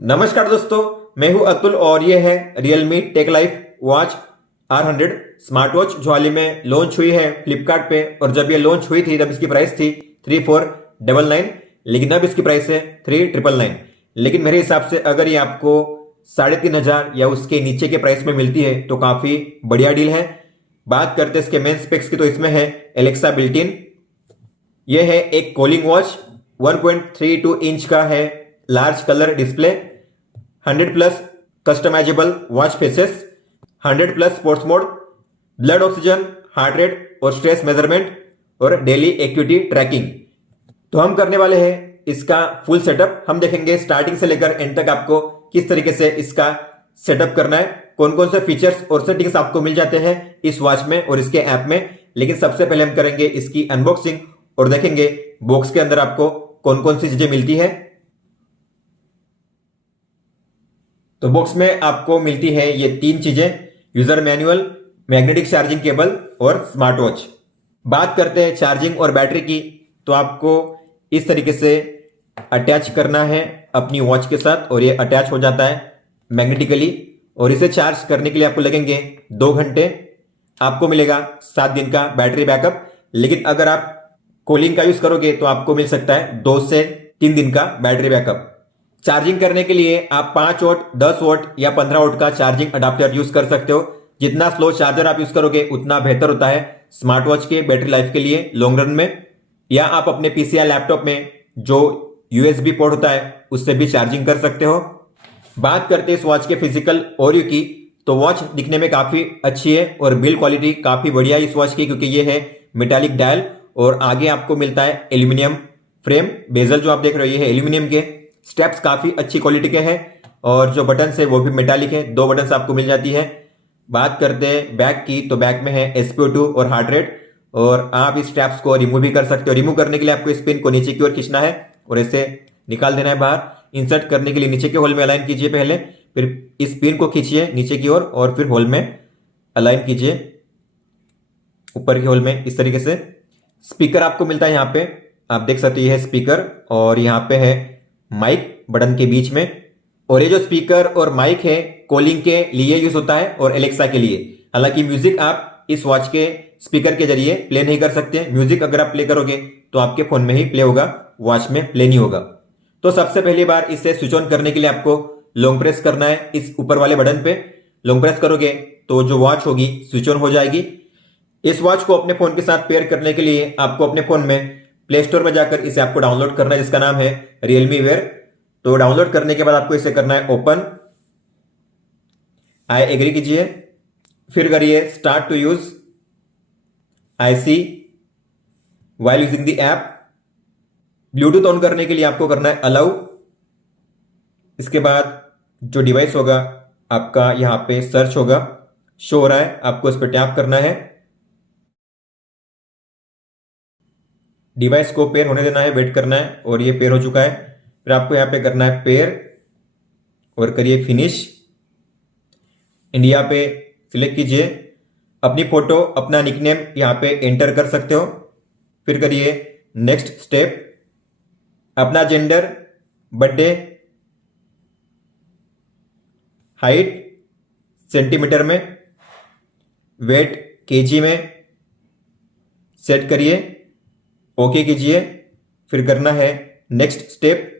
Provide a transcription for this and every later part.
नमस्कार दोस्तों, मैं हूं अतुल और ये है Realme tech life watch R100 smart watch जो हाल ही में लॉन्च हुई है फ्लिपकार्ट पे। और जब ये लॉन्च हुई थी तब इसकी प्राइस थी 3499, लेकिन अब इसकी प्राइस है 3999। लेकिन मेरे हिसाब से अगर ये आपको 3500 या उसके नीचे के प्राइस में मिलती है तो काफी बढ़िया डील है। बात करते हैं इसके मेन स्पेक्स की, तो इसमें है एलेक्सा बिल्ट इन। ये है एक कॉलिंग वॉच, 1.32 इंच का है large colour display, 100 plus customisable watch faces, 100 plus sports mode, blood oxygen, heart rate और स्ट्रेस मेजरमेंट और डेली एक्टिविटी ट्रैकिंग। तो हम करने वाले हैं इसका फुल सेटअप। हम देखेंगे स्टार्टिंग से लेकर एंड तक आपको किस तरीके से इसका सेटअप करना है, कौन कौन से फीचर्स और सेटिंग्स आपको मिल जाते हैं इस वॉच में और इसके ऐप में। लेकिन सबसे पहले हम करेंगे इसकी अनबॉक्सिंग और देखेंगे बॉक्स के अंदर आपको कौन कौन सी चीजें मिलती है। तो बॉक्स में आपको मिलती है ये 3 चीजें: user manual, magnetic charging cable और स्मार्ट वॉच। बात करते हैं चार्जिंग और बैटरी की, तो आपको इस तरीके से अटैच करना है अपनी वॉच के साथ और ये अटैच हो जाता है मैग्नेटिकली। और इसे चार्ज करने के लिए आपको लगेंगे 2 घंटे। आपको मिलेगा 7 दिन का बैटरी बैकअप। लेकिन अगर आप कॉलिंग का यूज करोगे तो आपको मिल सकता है 2 से 3 दिन का बैटरी बैकअप। चार्जिंग करने के लिए आप 5 वोल्ट, 10 वोल्ट या 15 वोल्ट का चार्जिंग अडाप्टर यूज कर सकते हो। जितना स्लो चार्जर आप यूज करोगे उतना बेहतर होता है स्मार्ट वॉच के बैटरी लाइफ के लिए लॉन्ग रन में। या आप अपने पीसी या लैपटॉप में जो यूएसबी पोर्ट होता है उससे भी चार्जिंग कर सकते हो। बात करते हैं इस वॉच के फिजिकल ओरियो की, तो वॉच दिखने में काफी अच्छी है और बिल्ड क्वालिटी काफी बढ़िया है इस वॉच की, क्योंकि ये है मेटालिक डायल और आगे आपको मिलता है एल्यूमिनियम फ्रेम। बेजल जो आप देख रहे हो ये है एल्यूमिनियम के। स्टेप्स काफी अच्छी क्वालिटी के हैं और जो बटन है वो भी मेटालिक है, 2 बटन आपको मिल जाती है। बात करते हैं बैक की, तो बैक में है SpO2 और हार्ट रेट। और आप इस स्टेप्स को रिमूव भी कर सकते हो। रिमूव करने के लिए आपको इस पिन को नीचे की ओर खींचना है और इसे निकाल देना है बाहर। इंसर्ट करने के लिए नीचे के होल में अलाइन कीजिए पहले, फिर इस पिन को खींचिए नीचे की ओर और फिर होल में अलाइन कीजिए ऊपर के होल में इस तरीके से। स्पीकर आपको मिलता है यहाँ पे, आप देख सकते हैं, ये है स्पीकर और यहाँ पे है माइक बटन के बीच में। और ये जो स्पीकर और माइक है कॉलिंग के लिए यूज होता है और एलेक्सा के लिए। हालांकि म्यूजिक आप इस वॉच के स्पीकर के जरिए प्ले नहीं कर सकते। म्यूजिक अगर आप प्ले करोगे तो आपके फोन में ही प्ले होगा, वॉच में प्ले नहीं होगा। तो सबसे पहली बार इसे स्विच ऑन करने के लिए आपको लॉन्ग प्रेस करना है इस ऊपर वाले बटन पे। लॉन्ग प्रेस करोगे तो जो वॉच होगी स्विच ऑन हो जाएगी। इस वॉच को अपने फोन के साथ पेयर करने के लिए आपको अपने फोन में प्ले स्टोर में जाकर इसे आपको डाउनलोड करना है, जिसका नाम है Realme Wear। तो डाउनलोड करने के बाद आपको इसे करना है ओपन, आई एग्री कीजिए, फिर करिए start to use, I see while using the app. Bluetooth on करने के लिए आपको करना है अलाउ। इसके बाद जो डिवाइस होगा आपका यहाँ पे सर्च होगा, शो हो रहा है, आपको इस पर टैप करना है। डिवाइस को पेयर होने देना है, वेट करना है और ये पेयर हो चुका है। फिर आपको यहाँ पे करना है पेयर और करिए फिनिश। इंडिया पे सिलेक्ट कीजिए, अपनी फोटो, अपना निकनेम यहाँ पे एंटर कर सकते हो। फिर करिए नेक्स्ट स्टेप, अपना जेंडर, बर्थडे, हाइट सेंटीमीटर में, वेट केजी में सेट करिए, ओके कीजिए। फिर करना है नेक्स्ट स्टेप।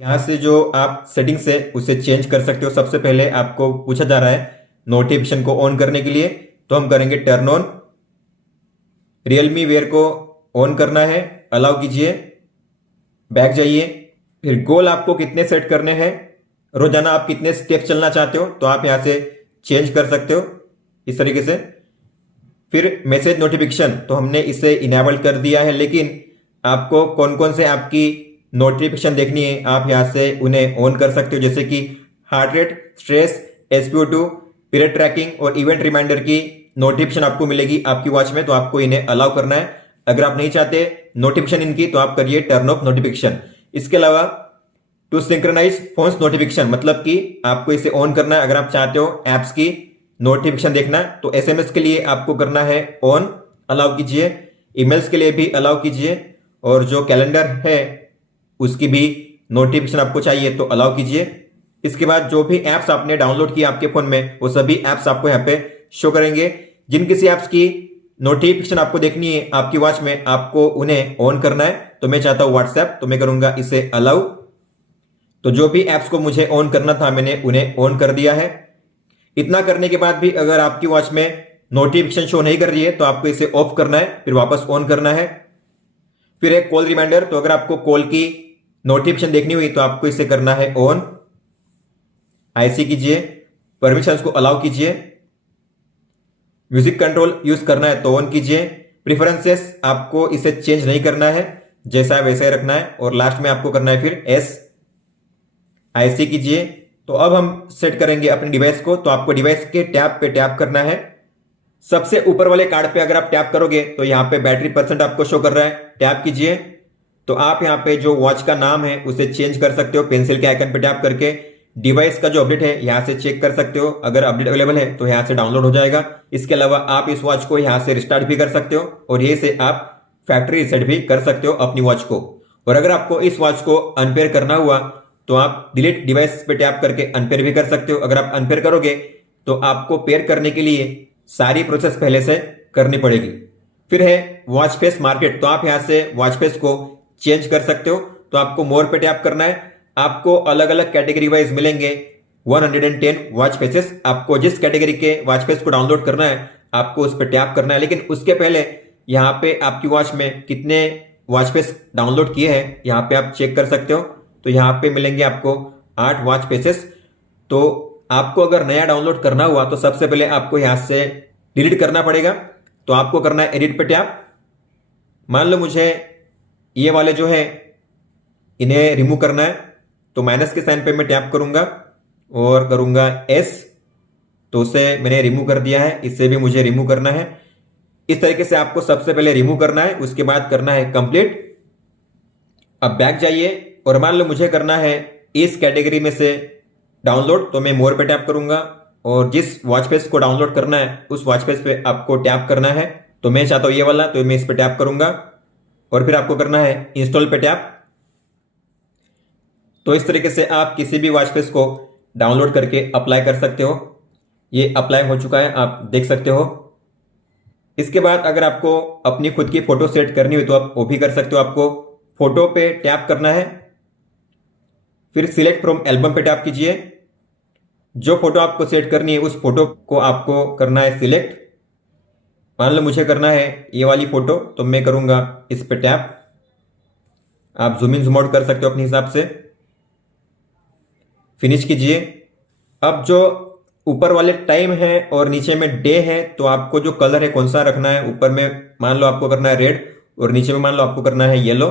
यहां से जो आप सेटिंग्स है उसे चेंज कर सकते हो। सबसे पहले आपको पूछा जा रहा है नोटिफिकेशन को ऑन करने के लिए, तो हम करेंगे टर्न ऑन। Realme Wear को ऑन करना है, अलाउ कीजिए, बैक जाइए। फिर गोल आपको कितने सेट करने हैं, रोजाना आप कितने स्टेप चलना चाहते हो तो आप यहां से चेंज कर सकते हो इस तरीके से। फिर मैसेज नोटिफिकेशन, तो हमने इसे इनेबल कर दिया है, लेकिन आपको कौन कौन से आपकी नोटिफिकेशन देखनी है आप यहां से उन्हें ऑन कर सकते हो, जैसे कि heart rate, stress, SpO2, period tracking और इवेंट रिमाइंडर की नोटिफिकेशन आपको मिलेगी आपकी वॉच में, तो आपको इन्हें अलाउ करना है। अगर आप नहीं चाहते नोटिफिकेशन इनकी तो आप करिए टर्न ऑफ नोटिफिकेशन। इसके अलावा टू सिंक्रोनाइज फोन्स नोटिफिकेशन, मतलब कि आपको इसे ऑन करना है अगर आप चाहते हो एप्स की नोटिफिकेशन देखना है। तो SMS के लिए आपको करना है ऑन, अलाउ कीजिए। ईमेल्स के लिए भी अलाउ कीजिए और जो कैलेंडर है उसकी भी नोटिफिकेशन आपको चाहिए तो अलाउ कीजिए। इसके बाद जो भी ऐप्स आपने डाउनलोड किए आपके फोन में वो सभी ऐप्स आपको यहाँ पे शो करेंगे। जिन किसी ऐप्स की नोटिफिकेशन आपको देखनी है आपकी वॉच में, आपको उन्हें ऑन करना है। तो मैं चाहता हूं व्हाट्सएप, तो मैं करूंगा इसे अलाउ। तो जो भी ऐप्स को मुझे ऑन करना था मैंने उन्हें ऑन कर दिया है। इतना करने के बाद भी अगर आपकी वॉच में नोटिफिकेशन शो नहीं कर रही है तो आपको इसे ऑफ करना है, फिर वापस ऑन करना है। फिर एक कॉल रिमाइंडर, तो अगर आपको कॉल की नोटिफिकेशन देखनी हुई तो आपको इसे करना है ऑन। आईसी कीजिए, परमिशंस को अलाउ कीजिए। म्यूजिक कंट्रोल यूज करना है तो ऑन कीजिए। प्रिफरेंसेस आपको इसे चेंज नहीं करना है, जैसा है वैसा ही रखना है। और लास्ट में आपको करना है फिर एस। आईसी कीजिए। तो अब हम सेट करेंगे अपने डिवाइस को। तो आपको डिवाइस के टैब पे टैप करना है। सबसे ऊपर वाले कार्ड पे अगर आप टैप करोगे तो यहाँ पे बैटरी परसेंट आपको शो कर रहा है, टैप कीजिए। तो आप यहाँ पे जो वॉच का नाम है उसे चेंज कर सकते हो पेंसिल के आइकन पे टैप करके। डिवाइस का जो अपडेट है यहाँ से चेक कर सकते हो, अगर अपडेट अवेलेबल है तो यहाँ से डाउनलोड हो जाएगा। इसके अलावा आप इस वॉच को यहाँ से रिस्टार्ट भी कर सकते हो और ये से आप फैक्ट्री रीसेट भी कर सकते हो अपनी वॉच को। और अगर आपको इस वॉच को अनपेयर करना हुआ तो आप डिलीट डिवाइस पे टैप करके अनपेयर भी कर सकते हो। अगर आप अनपेयर करोगे तो आपको पेयर करने के लिए सारी प्रोसेस पहले से करनी पड़ेगी। फिर है वॉच फेस मार्केट, तो आप यहां से वॉच फेस को चेंज कर सकते हो। तो आपको मोर पे टैप करना है। आपको अलग अलग कैटेगरी वाइज मिलेंगे 110 वॉच फेसेस। आपको जिस कैटेगरी के वॉच फेस को डाउनलोड करना है आपको उस पर टैप करना है। लेकिन उसके पहले यहाँ पे आपकी वॉच में कितने वॉच फेस डाउनलोड किए हैं यहाँ पे आप चेक कर सकते हो। तो यहाँ पे मिलेंगे आपको 8 वॉच फेसेस। तो आपको अगर नया डाउनलोड करना हुआ तो सबसे पहले आपको यहां से डिलीट करना पड़ेगा। तो आपको करना है एडिट पे टैप। मान लो मुझे ये वाले जो है इन्हें रिमूव करना है, तो माइनस के साइन पे मैं टैप करूंगा और करूंगा एस। तो उसे मैंने रिमूव कर दिया है, इससे भी मुझे रिमूव करना है। इस तरीके से आपको सबसे पहले रिमूव करना है, उसके बाद करना है कंप्लीट। अब बैक जाइए और मान लो मुझे करना है इस कैटेगरी में से डाउनलोड, तो मैं मोर पे टैप करूंगा और जिस वॉच फेस को डाउनलोड करना है उस वॉच फेस पे आपको टैप करना है। तो मैं चाहता हूं ये वाला, तो मैं इस पे टैप करूंगा और फिर आपको करना है इंस्टॉल पे टैप। तो इस तरीके से आप किसी भी वॉच फेस को डाउनलोड करके अप्लाई कर सकते हो। ये अप्लाई हो चुका है, आप देख सकते हो। इसके बाद अगर आपको अपनी खुद की फोटो सेट करनी हो तो आप वो भी कर सकते हो। आपको फोटो पे टैप करना है, फिर सिलेक्ट फ्रॉम एल्बम पे टैप कीजिए। जो फोटो आपको सेट करनी है उस फोटो को आपको करना है सिलेक्ट। मान लो मुझे करना है ये वाली फोटो, तो मैं करूंगा इस पे टैप। आप जूम इन जूम आउट कर सकते हो अपने हिसाब से। फिनिश कीजिए। अब जो ऊपर वाले टाइम है और नीचे में डे है, तो आपको जो कलर है कौन सा रखना है, ऊपर में मान लो आपको करना है रेड और नीचे में मान लो आपको करना है येलो।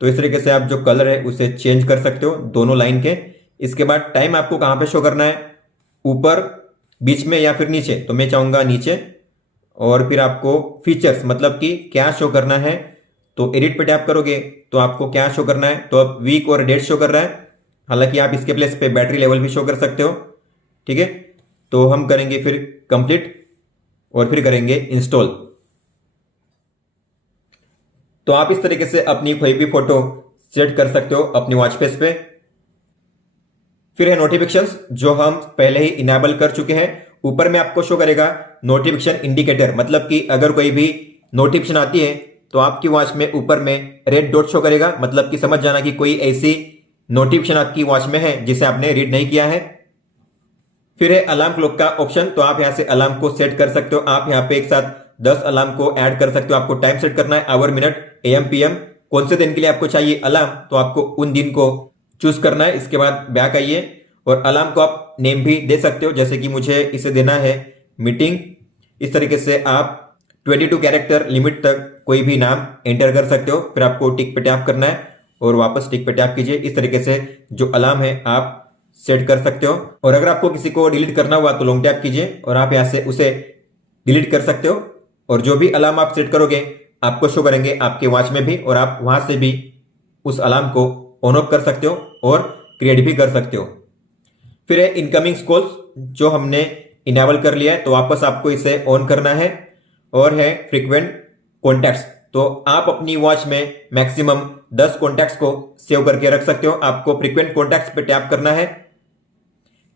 तो इस तरीके से आप जो कलर है उसे चेंज कर सकते हो दोनों लाइन के। इसके बाद टाइम आपको कहां पे शो करना है, ऊपर, बीच में या फिर नीचे, तो मैं चाहूंगा नीचे। और फिर आपको फीचर्स मतलब कि क्या शो करना है, तो एडिट पे टैप करोगे तो आपको क्या शो करना है। तो अब वीक और डेट शो कर रहा है, हालांकि आप इसके प्लेस पे बैटरी लेवल भी शो कर सकते हो। ठीक है, तो हम करेंगे फिर कंप्लीट और फिर करेंगे इंस्टॉल। तो आप इस तरीके से अपनी कोई भी फोटो सेट कर सकते हो अपनी वॉच फेस पे। फिर है नोटिफिकेशंस, जो हम पहले ही इनेबल कर चुके हैं। ऊपर में आपको शो करेगा नोटिफिकेशन इंडिकेटर, मतलब कि अगर कोई भी नोटिफिकेशन आती है तो आपकी वॉच में ऊपर में रेड डॉट शो करेगा, मतलब कि समझ जाना कि कोई ऐसी नोटिफिकेशन आपकी वॉच में है जिसे आपने रीड नहीं किया है। फिर है अलार्म क्लॉक का ऑप्शन, तो आप यहां से अलार्म को सेट कर सकते हो। आप यहां पे एक साथ 10 अलार्म को ऐड कर सकते हो। आपको टाइम सेट करना है, आवर, मिनट, एम, पीएम, कौन से दिन के लिए आपको चाहिए अलार्म, तो आपको उन दिन को चूज करना है। इसके बाद बैक आइए और अलार्म को आप नेम भी दे सकते हो, जैसे कि मुझे इसे देना है मीटिंग। इस तरीके से आप 22 कैरेक्टर लिमिट तक कोई भी नाम एंटर कर सकते हो। फिर आपको टिक पे टैप करना है और वापस टिक पे टैप कीजिए। इस तरीके से जो अलार्म है आप सेट कर सकते हो। और अगर आपको किसी को डिलीट करना हुआ तो लॉन्ग टैप कीजिए और आप यहां से उसे डिलीट कर सकते हो। और जो भी अलार्म आप सेट करोगे आपको शो करेंगे आपके वॉच में भी, और आप वहां से भी उस अलार्म को ऑन ऑफ कर सकते हो और क्रिएट भी कर सकते हो। फिर है इनकमिंग कॉल्स, जो हमने इनेबल कर लिया है, तो वापस आपको इसे ऑन करना है। और है फ्रीक्वेंट कॉन्टैक्ट्स, तो आप अपनी वॉच में मैक्सिमम 10 कॉन्टैक्ट्स को सेव करके रख सकते हो। आपको फ्रीक्वेंट कॉन्टैक्ट्स पे टैप करना है,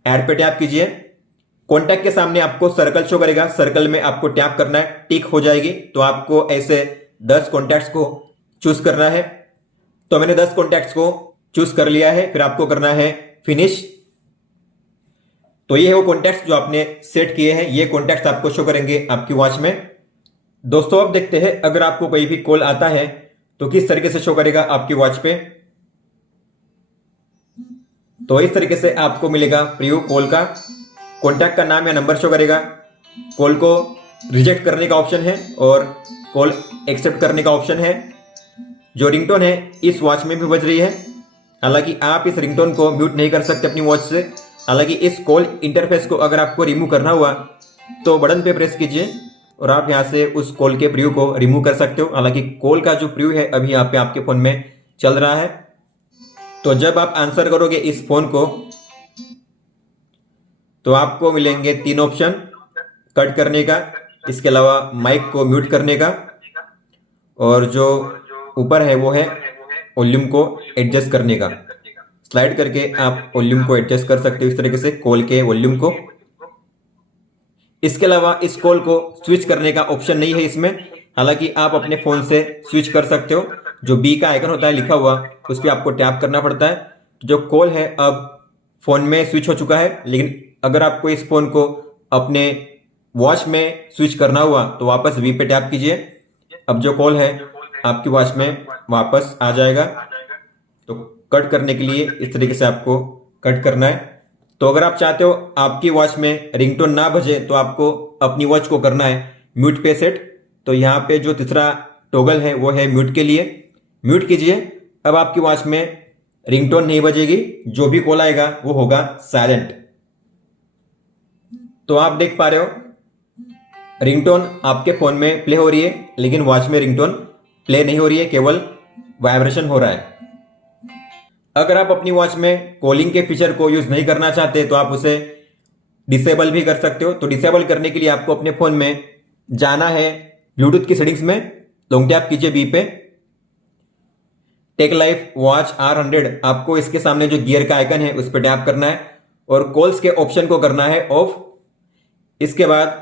ऐड पे टैप कीजिए। कॉन्टैक्ट के सामने आपको सर्कल शो करेगा, सर्कल में आपको टैप करना है, टिक हो जाएगी। तो आपको ऐसे 10 कॉन्टैक्ट्स को चूज करना है। तो मैंने 10 कॉन्टैक्ट्स को चूज कर लिया है, फिर आपको करना है फिनिश। तो ये है वो कॉन्टैक्ट्स जो आपने सेट किए हैं, ये कॉन्टैक्ट्स आपको शो करेंगे आपकी वॉच में। दोस्तों अब देखते हैं अगर आपको कोई भी कॉल आता है तो किस तरीके से शो करेगा आपकी वॉच पे। तो इस तरीके से आपको मिलेगा प्रीव्यू कॉल का, कॉन्टैक्ट का नाम या नंबर शो करेगा, कॉल को रिजेक्ट करने का ऑप्शन है और कॉल एक्सेप्ट करने का ऑप्शन है। जो रिंगटोन है इस वॉच में भी बज रही है, हालांकि आप इस रिंगटोन को म्यूट नहीं कर सकते अपनी वॉच से। हालांकि इस कॉल इंटरफेस को अगर आपको रिमूव करना हुआ तो बटन पे प्रेस कीजिए और आप यहां से उस कॉल के प्रीव्यू को रिमूव कर सकते हो। हालांकि कॉल का जो प्रीव्यू है अभी यहाँ पे आपके फोन में चल रहा है। तो जब आप आंसर करोगे इस फोन को तो आपको मिलेंगे 3 ऑप्शन, कट करने का, इसके अलावा माइक को म्यूट करने का, और जो ऊपर है वो है वॉल्यूम को एडजस्ट करने का। स्लाइड करके आप वॉल्यूम को एडजस्ट कर सकते हो इस तरीके से, कॉल के वॉल्यूम को। इसके अलावा इस कॉल को स्विच करने का ऑप्शन नहीं है इसमें, हालांकि आप अपने फोन से स्विच कर सकते हो। जो बी का आइकन होता है लिखा हुआ, उस पर आपको टैप करना पड़ता है। जो कॉल है अब फोन में स्विच हो चुका है, लेकिन अगर आपको इस फोन को अपने वॉच में स्विच करना हुआ तो वापस वी पे टैप कीजिए। अब जो कॉल है आपकी वॉच में वापस आ जाएगा। तो कट करने के लिए इस तरीके से आपको कट करना है। तो अगर आप चाहते हो आपकी वॉच में रिंगटोन ना बजे तो आपको अपनी वॉच को करना है म्यूट पे सेट। तो यहाँ पे जो तीसरा टॉगल है वो है म्यूट के लिए, म्यूट कीजिए। अब आपकी वॉच में रिंगटोन नहीं बजेगी, जो भी कॉल आएगा वो होगा साइलेंट। तो आप देख पा रहे हो रिंगटोन आपके फोन में प्ले हो रही है, लेकिन वॉच में रिंगटोन प्ले नहीं हो रही है, केवल वाइब्रेशन हो रहा है। अगर आप अपनी वॉच में कॉलिंग के फीचर को यूज नहीं करना चाहते तो आप उसे डिसेबल भी कर सकते हो। तो डिसेबल करने के लिए आपको अपने फोन में जाना है ब्लूटूथ की सेटिंग्स में, लॉन्ग टैप कीजिए बी पे, टेक लाइफ वॉच R100, आपको इसके सामने जो गियर का आइकन है उस पर टैप करना है और कॉल्स के ऑप्शन को करना है ऑफ। इसके बाद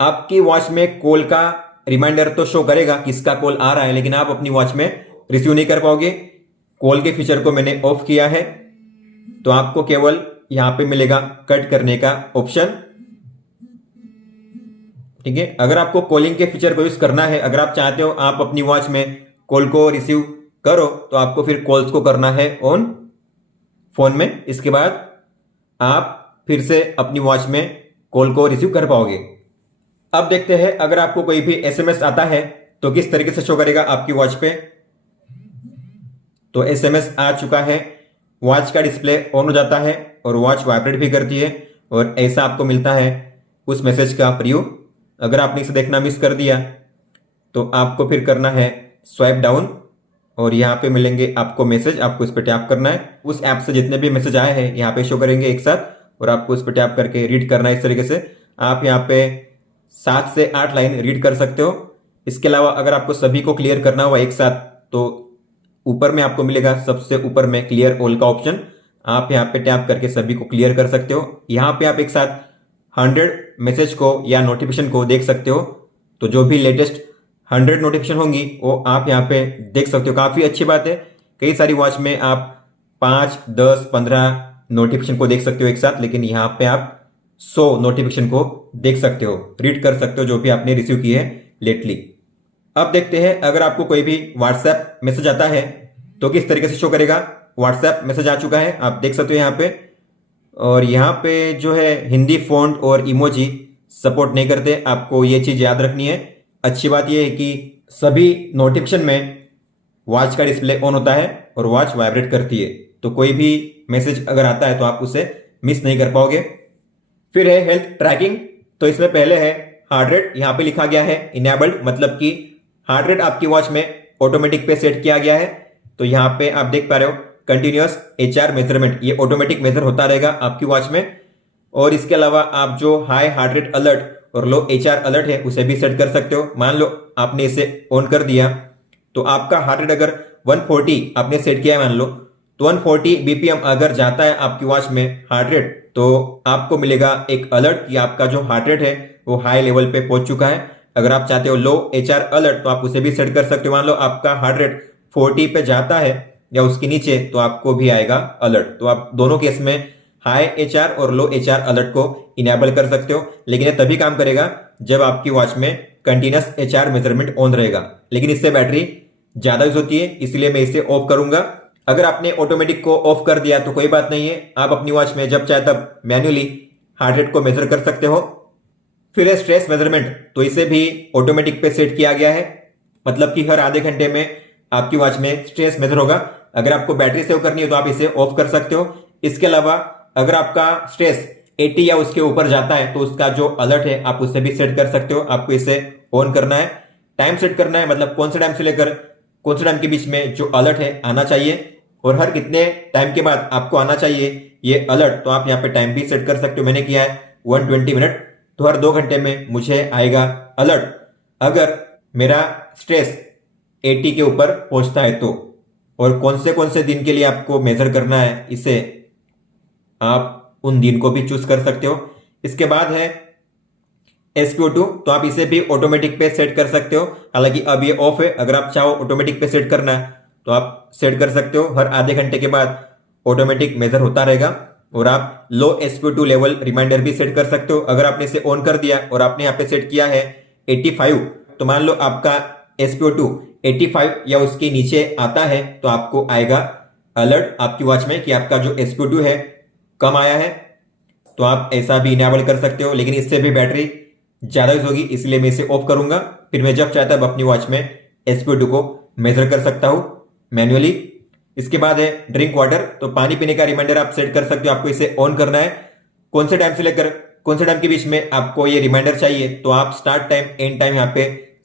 आपकी वॉच में कॉल का रिमाइंडर तो शो करेगा किसका कॉल आ रहा है, लेकिन आप अपनी वॉच में रिसीव नहीं कर पाओगे। कॉल के फीचर को मैंने ऑफ किया है, तो आपको केवल यहां पे मिलेगा कट करने का ऑप्शन। ठीक है, अगर आपको कॉलिंग के फीचर को यूज करना है, अगर आप चाहते हो आप अपनी वॉच में कॉल को रिसीव करो, तो आपको फिर कॉल्स को करना है ऑन फोन में। इसके बाद आप फिर से अपनी वॉच में कॉल को रिसीव कर पाओगे। अब देखते हैं अगर आपको कोई भी एसएमएस आता है तो किस तरीके से शो करेगा आपकी वॉच पे। तो एसएमएस आ चुका है, वॉच का डिस्प्ले ऑन हो जाता है और वॉच वाइब्रेट भी करती है और ऐसा आपको मिलता है उस मैसेज का प्रीव्यू। अगर आपने इसे देखना मिस कर दिया तो आपको फिर करना है स्वाइप डाउन और यहाँ पे मिलेंगे आपको मैसेज, आपको इस पर टैप करना है। उस ऐप से जितने भी मैसेज आए हैं यहाँ पे शो करेंगे एक साथ और आपको इस पर टैप करके रीड करना है। इस तरीके से आप यहाँ पे 7 से 8 लाइन रीड कर सकते हो। इसके अलावा अगर आपको सभी को क्लियर करना हुआ एक साथ तो ऊपर में आपको मिलेगा सबसे ऊपर में क्लियर ऑल का ऑप्शन, आप यहाँ पे टैप करके सभी को क्लियर कर सकते हो। यहाँ पे आप एक साथ 100 मैसेज को या नोटिफिकेशन को देख सकते हो। तो जो भी लेटेस्ट 100 नोटिफिकेशन होंगी वो आप यहाँ पे देख सकते हो। काफी अच्छी बात है, कई सारी वॉच में आप 5, 10, 15 नोटिफिकेशन को देख सकते हो एक साथ, लेकिन यहाँ पे आप 100 नोटिफिकेशन को देख सकते हो, रीड कर सकते हो जो भी आपने रिसीव किए हैं लेटली। अब देखते हैं अगर आपको कोई भी व्हाट्सएप मैसेज आता है तो किस तरीके से शो करेगा। व्हाट्सएप मैसेज आ चुका है, आप देख सकते हो यहाँ पे। और यहाँ पे जो है हिंदी फॉन्ट और इमोजी सपोर्ट नहीं करते, आपको ये चीज याद रखनी है। अच्छी बात यह है कि सभी नोटिफिकेशन में वॉच का डिस्प्ले ऑन होता है और वॉच वाइब्रेट करती है, तो कोई भी मैसेज अगर आता है तो आप उसे मिस नहीं कर पाओगे। फिर है हेल्थ ट्रैकिंग, तो इसमें पहले है हार्ट रेट, यहाँ पे लिखा गया है इनेबल्ड, मतलब कि हार्ट रेट आपकी वॉच में ऑटोमेटिक पे सेट किया गया है। तो यहाँ पे आप देख पा रहे हो कंटिन्यूअस HR मेजरमेंट, ये ऑटोमेटिक मेजर होता रहेगा आपकी वॉच में। और इसके अलावा आप जो हाई हार्ट रेट अलर्ट और लो HR अलर्ट है उसे भी सेट कर सकते हो। मान लो आपने इसे ऑन कर दिया तो आपका हार्ट रेट अगर 140 आपने सेट किया है मान लो, तो 140 BPM अगर जाता है आपकी वॉच में हार्ट रेट, तो आपको मिलेगा एक अलर्ट कि आपका जो हार्ट रेट है वो हाई लेवल पे पहुंच चुका है। अगर आप चाहते हो लो HR अलर्ट तो आप उसे भी सेट कर सकते हो। मान लो आपका हार्ट रेट 40 पे जाता है या उसके नीचे, तो आपको भी आएगा अलर्ट। तो आप दोनों केस में हाई HR और लो HR अलर्ट को इनेबल कर सकते हो, लेकिन ये तभी काम करेगा जब आपकी वॉच में कंटिन्यूस HR मेजरमेंट ऑन रहेगा। लेकिन इससे बैटरी ज्यादा यूज होती है, इसलिए मैं इसे ऑफ करूंगा। अगर आपने ऑटोमेटिक को ऑफ कर दिया तो कोई बात नहीं है, आप अपनी वॉच में जब चाहे तब मैन्युअली हार्ट रेट को मेजर कर सकते हो। फिर है स्ट्रेस मेजरमेंट, तो इसे भी ऑटोमेटिक पे सेट किया गया है, मतलब कि हर आधे घंटे में आपकी वॉच में स्ट्रेस मेजर होगा। अगर आपको बैटरी सेव करनी है तो आप इसे ऑफ कर सकते हो। इसके अलावा अगर आपका स्ट्रेस 80 या उसके ऊपर जाता है तो उसका जो अलर्ट है आप उससे भी सेट कर सकते हो। आपको इसे ऑन करना है, टाइम सेट करना है, मतलब कौन से टाइम से लेकर कौन से टाइम के बीच में जो अलर्ट है आना चाहिए और हर कितने टाइम के बाद आपको आना चाहिए ये अलर्ट। तो आप यहाँ पे टाइम भी सेट कर सकते हो। मैंने किया है 120 मिनट, तो हर 2 घंटे में मुझे आएगा अलर्ट अगर मेरा स्ट्रेस 80 के ऊपर पहुंचता है तो। और कौन से दिन के लिए आपको मेजर करना है इसे आप उन दिन को भी चूज कर सकते हो। इसके बाद है SpO2, तो आप इसे भी ऑटोमेटिक पे सेट कर सकते हो। हालांकि अब ये ऑफ है, अगर आप चाहो ऑटोमेटिक पे सेट करना है तो आप सेट कर सकते हो। हर आधे घंटे के बाद ऑटोमेटिक मेजर होता रहेगा। और आप लो SpO2 लेवल रिमाइंडर भी सेट कर सकते हो। अगर आपने इसे ऑन कर दिया और आपने यहाँ पे सेट किया है 85, तो मान लो आपका SpO2 85 या उसके नीचे आता है तो आपको आएगा अलर्ट आपकी वॉच में कि आपका जो SpO2 है कम आया है। तो आप ऐसा भी इनेबल कर सकते हो, लेकिन इससे भी बैटरी ज्यादा यूज होगी, इसलिए मैं इसे ऑफ करूंगा। फिर मैं जब चाहता हूं अपनी वॉच में SpO2 को मेजर कर सकता हूं मैन्युअली। इसके बाद है ड्रिंक वाटर, तो पानी पीने का रिमाइंडर आप सेट कर सकते हो। आपको इसे ऑन करना है, कौन से टाइम से लेकर कौन से टाइम के बीच में आपको ये रिमाइंडर चाहिए, तो आप स्टार्ट टाइम एंड टाइम यहाँ पे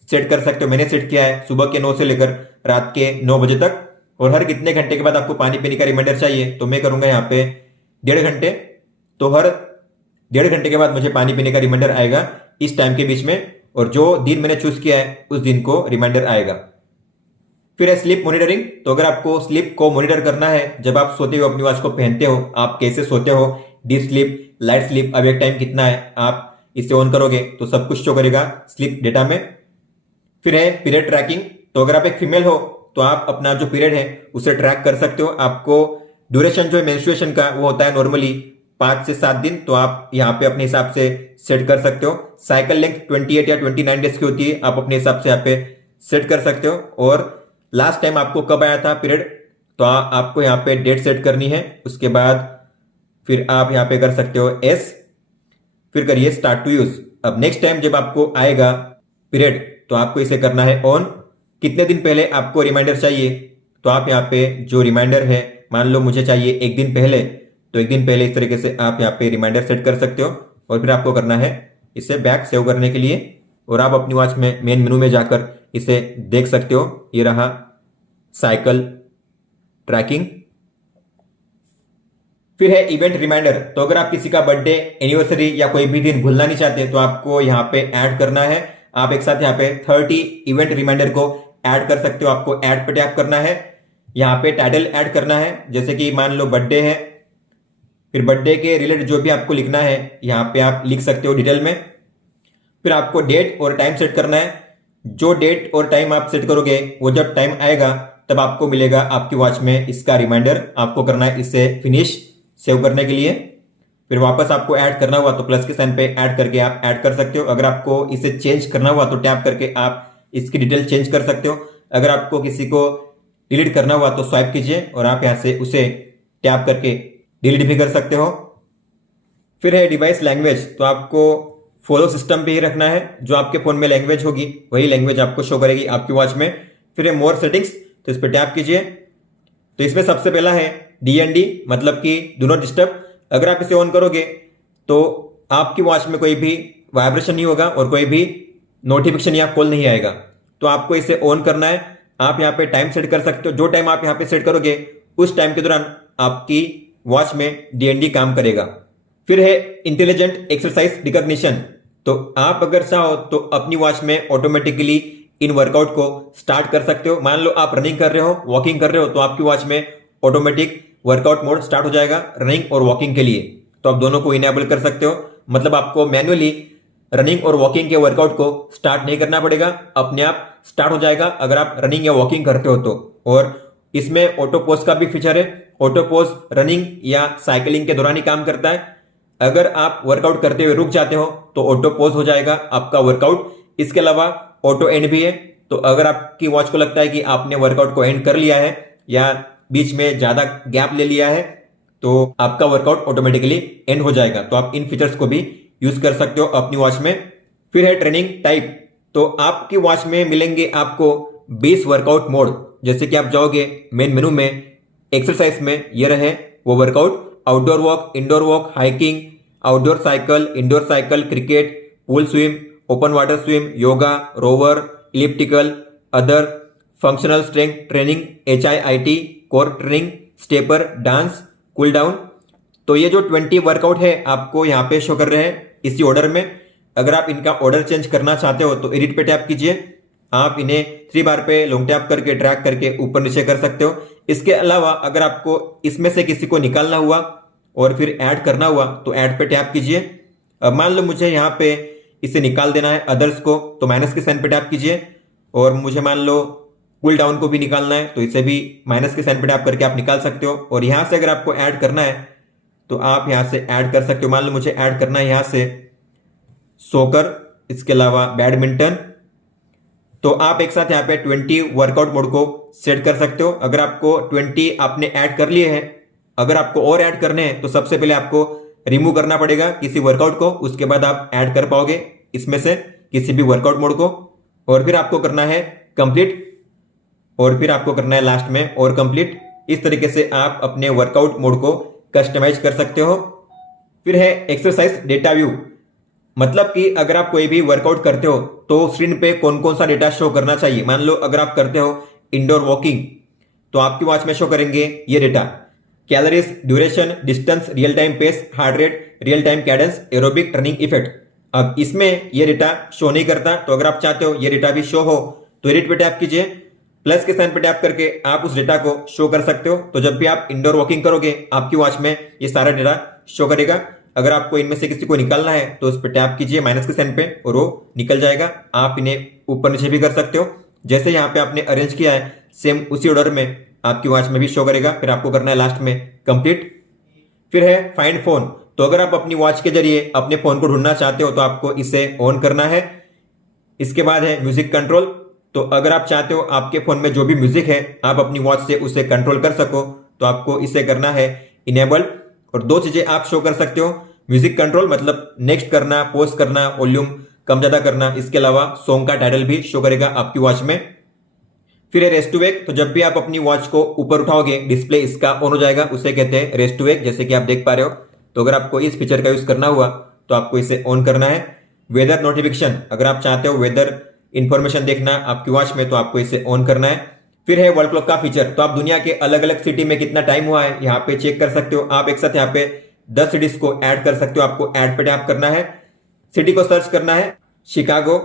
सेट कर सकते हो। मैंने सेट किया है सुबह के 9 से लेकर रात के 9 बजे तक। और हर कितने घंटे के बाद आपको पानी पीने का रिमाइंडर चाहिए, तो मैं करूंगा यहाँ पे 1.5 घंटे। तो हर 1.5 घंटे के बाद मुझे पानी पीने का रिमाइंडर आएगा इस टाइम के बीच में, और जो दिन मैंने चूज किया है उस दिन को रिमाइंडर आएगा। फिर है स्लीप मॉनिटरिंग, तो अगर आपको स्लीप को मॉनिटर करना है जब आप सोते हो अपनी वॉच को पहनते हो, आप कैसे सोते हो, deep sleep, light sleep, awake time कितना है, आप इसे ऑन करोगे तो सब कुछ शो करेगा स्लीप डेटा में। फिर है पीरियड ट्रैकिंग, तो अगर आप एक फीमेल हो तो आप अपना जो पीरियड है उसे ट्रैक कर सकते हो। आपको ड्यूरेशन जो है मेंस्ट्रुएशन का वो होता है नॉर्मली 5 से 7 दिन, तो आप यहाँ पे अपने हिसाब से सेट कर सकते हो। साइकिल लेंथ 28 या 29 डेज की होती है, आप अपने हिसाब से यहाँ पे सेट कर सकते हो। और लास्ट टाइम आपको कब आया था पीरियड, तो आपको यहाँ पे डेट सेट करनी है। उसके बाद फिर आप यहाँ पे कर सकते हो एस, फिर करिए स्टार्ट टू यूज। अब नेक्स्ट टाइम जब आपको आएगा पीरियड तो आपको इसे करना है ऑन। कितने दिन पहले आपको रिमाइंडर चाहिए, तो आप यहाँ पे जो रिमाइंडर है, मान लो मुझे चाहिए 1 दिन पहले, तो 1 दिन पहले इस तरीके से आप यहाँ पे रिमाइंडर सेट कर सकते हो। और फिर आपको करना है इसे बैक सेव करने के लिए, और आप अपनी वॉच में मेन मेनू में जाकर इसे देख सकते हो। ये रहा साइकिल ट्रैकिंग। फिर है इवेंट रिमाइंडर, तो अगर आप किसी का बर्थडे, एनिवर्सरी या कोई भी दिन भूलना नहीं चाहते तो आपको यहाँ पे ऐड करना है। आप एक साथ यहाँ पे 30 इवेंट रिमाइंडर को ऐड कर सकते हो। आपको ऐड पे टैप करना है, यहाँ पे टाइटल ऐड करना है, जैसे कि मान लो बर्थडे है, फिर बर्थडे के रिलेटेड जो भी आपको लिखना है यहाँ पे आप लिख सकते हो डिटेल में। फिर आपको डेट और टाइम सेट करना है। जो डेट और टाइम आप सेट करोगे वो जब टाइम आएगा तब आपको मिलेगा आपकी वॉच में इसका रिमाइंडर। आपको करना है इसे फिनिश सेव करने के लिए। फिर वापस आपको ऐड करना हुआ तो प्लस के साइन पे ऐड करके आप ऐड कर सकते हो। अगर आपको इसे चेंज करना हुआ तो टैप करके आप इसकी डिटेल चेंज कर सकते हो। अगर आपको किसी को डिलीट करना हुआ तो स्वाइप कीजिए और आप यहाँ से उसे टैप करके डिलीट भी कर सकते हो। फिर है डिवाइस लैंग्वेज, तो आपको फॉलो सिस्टम पे ही रखना है, जो आपके फोन में लैंग्वेज होगी वही लैंग्वेज आपको शो करेगी आपकी वॉच में। फिर है मोर सेटिंग्स, तो इस पर टैप कीजिए। तो इसमें सबसे पहला है DND, मतलब कि डू नॉट डिस्टर्ब। अगर आप इसे ऑन करोगे तो आपकी वॉच में कोई भी वाइब्रेशन नहीं होगा और कोई भी नोटिफिकेशन या कॉल नहीं आएगा। तो आपको इसे ऑन करना है। आप यहाँ पे टाइम सेट कर सकते हो, जो टाइम आप यहाँ पे सेट करोगे उस टाइम के दौरान आपकी वॉच में DND काम करेगा। फिर है इंटेलिजेंट एक्सरसाइज रिकॉग्निशन, तो आप अगर चाहो तो अपनी वॉच में ऑटोमेटिकली इन वर्कआउट को स्टार्ट कर सकते हो। मान लो आप रनिंग कर रहे हो, वॉकिंग कर रहे हो, तो आपकी वॉच में ऑटोमेटिक वर्कआउट मोड स्टार्ट हो जाएगा रनिंग और वॉकिंग के लिए। तो आप दोनों को इनेबल कर सकते हो, मतलब आपको मैन्युअली रनिंग और वॉकिंग के वर्कआउट को स्टार्ट नहीं करना पड़ेगा, अपने आप स्टार्ट हो जाएगा अगर आप रनिंग या वॉकिंग करते हो तो। और इसमें ऑटो पोज का भी फीचर है। ऑटो पोज रनिंग या साइकिलिंग के दौरान ही काम करता है। अगर आप वर्कआउट करते हुए रुक जाते हो तो ऑटो पोज हो जाएगा आपका वर्कआउट। इसके अलावा ऑटो एंड भी है। तो अगर आपकी वॉच को लगता है कि आपने वर्कआउट को एंड कर लिया है या बीच में ज्यादा गैप ले लिया है, तो आपका वर्कआउट ऑटोमेटिकली एंड हो जाएगा। तो आप इन फीचर्स को भी यूज कर सकते हो अपनी वॉच में। फिर है ट्रेनिंग टाइप। तो आपकी वॉच में मिलेंगे आपको 20 वर्कआउट मोड। जैसे कि आप जाओगे मेन मेनू में, एक्सरसाइज में, ये रहे वो workout: outdoor walk, indoor walk, hiking, outdoor cycle, indoor cycle, cricket, pool swim, open water swim, yoga, rover, elliptical, other, functional strength training, HIIT, core training, stepper, dance, cool down. तो ये जो 20 workout है आपको यहाँ पे शो कर रहे हैं इसी ऑर्डर में। अगर आप इनका ऑर्डर चेंज करना चाहते हो तो एडिट पे टैप कीजिए। आप इन्हें 3 बार पे लॉन्ग टैप करके ड्रैग करके ऊपर नीचे कर सकते हो। इसके अलावा अगर आपको इसमें से किसी को निकालना हुआ और फिर ऐड करना हुआ तो ऐड पे टैप कीजिए। अब मान लो मुझे यहाँ पे इसे निकाल देना है अदर्स को, तो माइनस के साइन पे टैप कीजिए। और मुझे मान लो कूल डाउन को भी निकालना है तो इसे भी माइनस के साइन पे टैप करके आप निकाल सकते हो। और यहां से अगर आपको ऐड करना है तो आप यहां से ऐड कर सकते हो। मान लो मुझे ऐड करना है यहां से सोकर, इसके अलावा बैडमिंटन, तो आप एक साथ यहाँ पे 20 वर्कआउट मोड को सेट कर सकते हो। अगर आपको 20 आपने ऐड कर लिए हैं, अगर आपको और ऐड करने हैं तो सबसे पहले आपको रिमूव करना पड़ेगा किसी वर्कआउट को, उसके बाद आप ऐड कर पाओगे इसमें से किसी भी वर्कआउट मोड को। और फिर आपको करना है कंप्लीट, और फिर आपको करना है लास्ट में और कंप्लीट। इस तरीके से आप अपने वर्कआउट मोड को कस्टमाइज कर सकते हो। फिर है एक्सरसाइज डेटा व्यू, मतलब कि अगर आप कोई भी वर्कआउट करते हो तो स्क्रीन पे कौन कौन सा डेटा शो करना चाहिए। मान लो अगर आप करते हो इंडोर वॉकिंग तो आपकी वॉच में शो करेंगे ये data: calories, duration, distance, real time pace, heart rate, real time cadence, aerobic training effect. अब इसमें ये डेटा शो नहीं करता, तो अगर आप चाहते हो ये डेटा भी शो हो तो एडिट पे टैप कीजिए। प्लस के साइन पे टैप करके आप उस डेटा को शो कर सकते हो। तो जब भी आप इंडोर वॉकिंग करोगे आपकी वॉच में ये सारा डेटा शो करेगा। अगर आपको इनमें से किसी को निकालना है तो उस पर टैप कीजिए माइनस के साइन पे और वो निकल जाएगा। आप इन्हें ऊपर नीचे भी कर सकते हो, जैसे यहाँ पे आपने अरेंज किया है सेम उसी ऑर्डर में आपकी वॉच में भी शो करेगा। फिर आपको करना है लास्ट में कंप्लीट। फिर है फाइंड फोन। तो अगर आप अपनी वॉच के जरिए अपने फोन को ढूंढना चाहते हो तो आपको इसे ऑन करना है। इसके बाद है म्यूजिक कंट्रोल। तो अगर आप चाहते हो आपके फोन में जो भी म्यूजिक है आप अपनी वॉच से उसे कंट्रोल कर सको तो आपको इसे करना है इनेबल्ड। और 2 चीजें आप शो कर सकते हो: म्यूजिक कंट्रोल मतलब नेक्स्ट करना, पॉज करना, वॉल्यूम कम ज्यादा करना। इसके अलावा सॉन्ग का टाइटल भी शो करेगा आपकी वॉच में। फिर है रेस्ट टू वेक। तो जब भी आप अपनी वॉच को ऊपर उठाओगे डिस्प्ले इसका ऑन हो जाएगा, उसे कहते हैं रेस्ट टू वेक, जैसे कि आप देख पा रहे हो। तो अगर आपको इस फीचर का यूज करना हुआ तो आपको इसे ऑन करना है। वेदर नोटिफिकेशन, अगर आप चाहते हो वेदर इंफॉर्मेशन देखना आपकी वॉच में तो आपको इसे ऑन करना है। फिर है वर्ल्ड क्लॉक का फीचर। तो आप दुनिया के अलग अलग सिटी में कितना टाइम हुआ है यहाँ पे चेक कर सकते हो। आप एक साथ यहाँ पे 10 सिटीज को ऐड कर सकते हो। आपको ऐड पे टैप करना है, सिटी को सर्च करना है शिकागो,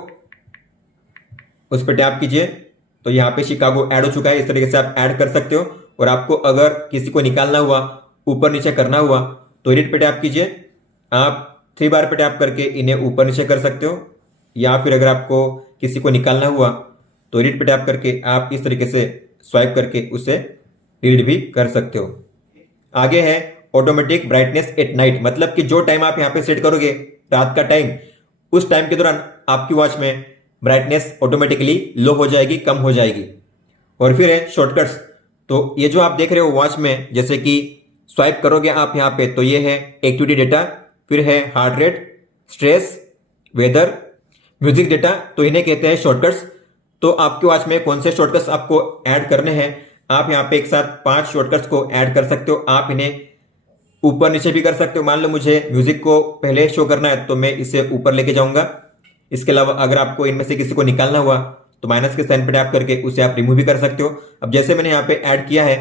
उस पर टैप कीजिए तो यहाँ पे शिकागो ऐड हो चुका है। इस तरीके से आप ऐड कर सकते हो। और आपको अगर किसी को निकालना हुआ, ऊपर नीचे करना हुआ तो एडिट पे टैप कीजिए। आप 3 बार पे टैप करके इन्हें ऊपर नीचे कर सकते हो। या फिर अगर आपको किसी को निकालना हुआ तो एडिट पे टैप करके आप इस तरीके से स्वाइप करके उसे रीड भी कर सकते हो। आगे है ऑटोमेटिक ब्राइटनेस एट नाइट, मतलब कि जो टाइम आप यहाँ पे सेट करोगे रात का टाइम, उस टाइम के दौरान आपकी वॉच में ब्राइटनेस ऑटोमेटिकली लो हो जाएगी, कम हो जाएगी। और फिर है शॉर्टकट्स। तो ये जो आप देख रहे हो वॉच में, जैसे कि स्वाइप करोगे आप यहाँ पे तो ये है एक्टिविटी डेटा, फिर है heart rate, stress, weather, music data, तो इन्हें कहते हैं शॉर्टकट्स। तो आपकी वॉच में कौन से शॉर्टकट्स आपको ऐड करने हैं, आप यहाँ पे एक साथ 5 शॉर्टकट्स को ऐड कर सकते हो। आप इन्हें ऊपर नीचे भी कर सकते हो। मान लो मुझे म्यूजिक को पहले शो करना है तो मैं इसे ऊपर लेके जाऊंगा। इसके अलावा अगर आपको इनमें से किसी को निकालना हुआ तो माइनस के साइन पे टैप करके उसे आप रिमूव भी कर सकते हो। अब जैसे मैंने यहाँ पे ऐड किया है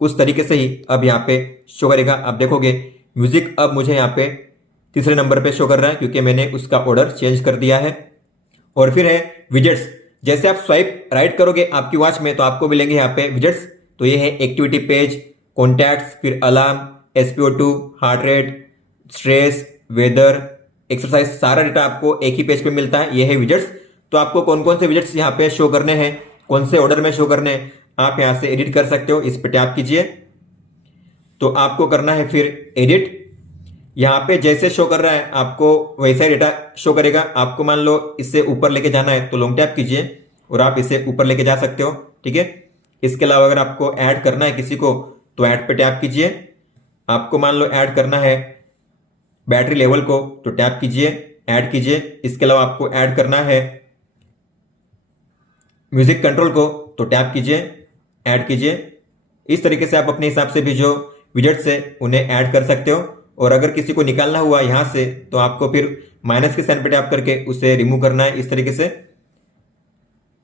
उस तरीके से ही अब यहाँ पे शो करेगा। आप देखोगे म्यूजिक अब मुझे यहाँ पे तीसरे नंबर पे शो कर रहा है क्योंकि मैंने उसका ऑर्डर चेंज कर दिया है। और फिर है विजेट्स। जैसे आप स्वाइप राइट करोगे आपकी वॉच में तो आपको मिलेंगे यहाँ पे विजेट्स। तो ये है एक्टिविटी पेज, कॉन्टैक्ट्स, फिर alarm, SpO2, heart rate, stress, weather, exercise, सारा डेटा आपको एक ही पेज पे मिलता है। ये है विजेट्स। तो आपको कौन कौन से विजेट्स यहाँ पे शो करने हैं, कौन से ऑर्डर में शो करने हैं, आप यहाँ से एडिट कर सकते हो। इस पर टैप कीजिए तो आपको करना है फिर एडिट। यहाँ पे जैसे शो कर रहा है आपको वैसा ही डेटा शो करेगा। आपको मान लो इससे ऊपर लेके जाना है तो लॉन्ग टैप कीजिए और आप इसे ऊपर लेके जा सकते हो, ठीक है। इसके अलावा अगर आपको ऐड करना है किसी को तो ऐड पे टैप कीजिए। आपको मान लो ऐड करना है बैटरी लेवल को तो टैप कीजिए, ऐड कीजिए। इसके अलावा आपको ऐड करना है म्यूजिक कंट्रोल को तो टैप कीजिए, ऐड कीजिए। इस तरीके से आप अपने हिसाब से भी जो विजेट्स है उन्हें ऐड कर सकते हो। और अगर किसी को निकालना हुआ यहां से तो आपको फिर माइनस के साइन पे टैप करके उसे रिमूव करना है इस तरीके से।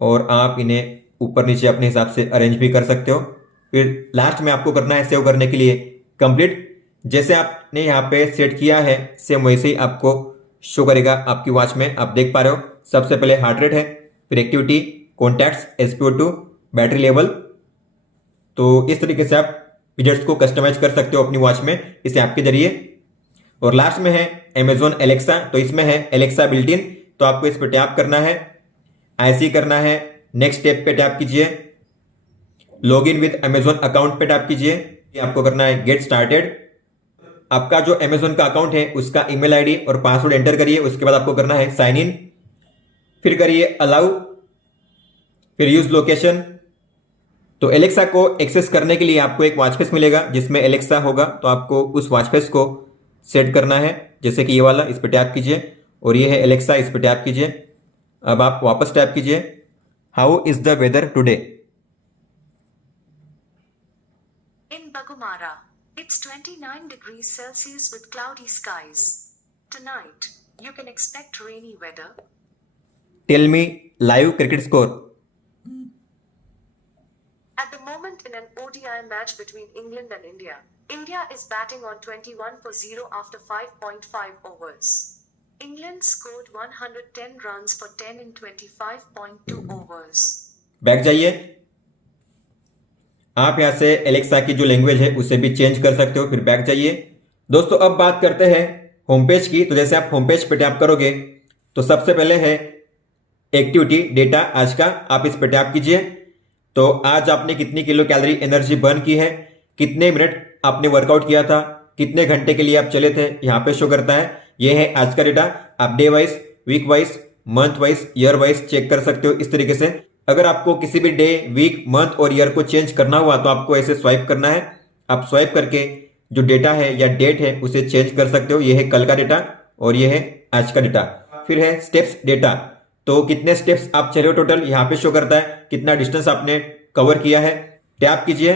और आप इन्हें ऊपर नीचे अपने हिसाब से अरेंज भी कर सकते हो। फिर लास्ट में आपको करना है सेव करने के लिए कंप्लीट। जैसे आपने यहाँ पे सेट किया है सेम वैसे ही आपको शो करेगा आपकी वॉच में। आप देख पा रहे हो सबसे पहले हार्ट रेट है, फिर activity, contacts, SpO2, battery level. तो इस तरीके से आप विजेट्स को कस्टमाइज कर सकते हो अपनी वॉच में इस ऐप के जरिए। और लास्ट में है Amazon एलेक्सा। तो इसमें है एलेक्सा बिल्ट इन। तो आपको इस पर टैप करना है, ऐसे करना है, नेक्स्ट स्टेप पे टैप कीजिए, log in with Amazon account पे टैप कीजिए। आपको करना है गेट स्टार्टेड। आपका जो Amazon का अकाउंट है उसका ईमेल आईडी और पासवर्ड एंटर करिए। उसके बाद आपको करना है साइन इन, फिर करिए अलाउ, फिर यूज लोकेशन। तो एलेक्सा को एक्सेस करने के लिए आपको एक वॉच फेस मिलेगा जिसमें एलेक्सा होगा। तो आपको उस वॉच फेस को सेट करना है, जैसे कि ये वाला, इस पर टैप कीजिए और ये है एलेक्सा, इस पर टैप कीजिए। अब आप वापस टैप कीजिए, how is the weather today. In Bagumara, it's 29 degrees Celsius with cloudy skies. Tonight, you can expect rainy weather. Tell me live cricket score. At the moment in an ODI match between England and India, India is batting on 21 for 0 after 5.5 overs. England scored 110 runs for 10 in 25.2 overs. Back जाइए। आप यहां से Alexa की जो language है उसे भी change कर सकते हो। फिर बैक जाइए। दोस्तों अब बात करते हैं होम पेज की। तो जैसे आप होम पेज पे टैप करोगे तो सबसे पहले है एक्टिविटी डेटा आज का, आप इस पे टैप कीजिए। तो आज आपने कितनी किलो कैलोरी एनर्जी बर्न की है, कितने मिनट आपने वर्कआउट किया था, कितने घंटे के लिए आप चले थे, यहाँ पे शो करता है। ये है आज का डेटा। आप day wise, week wise, month wise, year wise check कर सकते हो इस तरीके से। अगर आपको किसी भी डे, वीक, मंथ और ईयर को चेंज करना हुआ तो आपको ऐसे स्वाइप करना है। आप स्वाइप करके जो डेटा है या डेट है उसे चेंज कर सकते हो। ये है कल का डेटा और ये है आज का डेटा। फिर है स्टेप्स डेटा। तो कितने स्टेप्स आप चले हो टोटल यहाँ पे शो करता है, कितना डिस्टेंस आपने कवर किया है। टैप कीजिए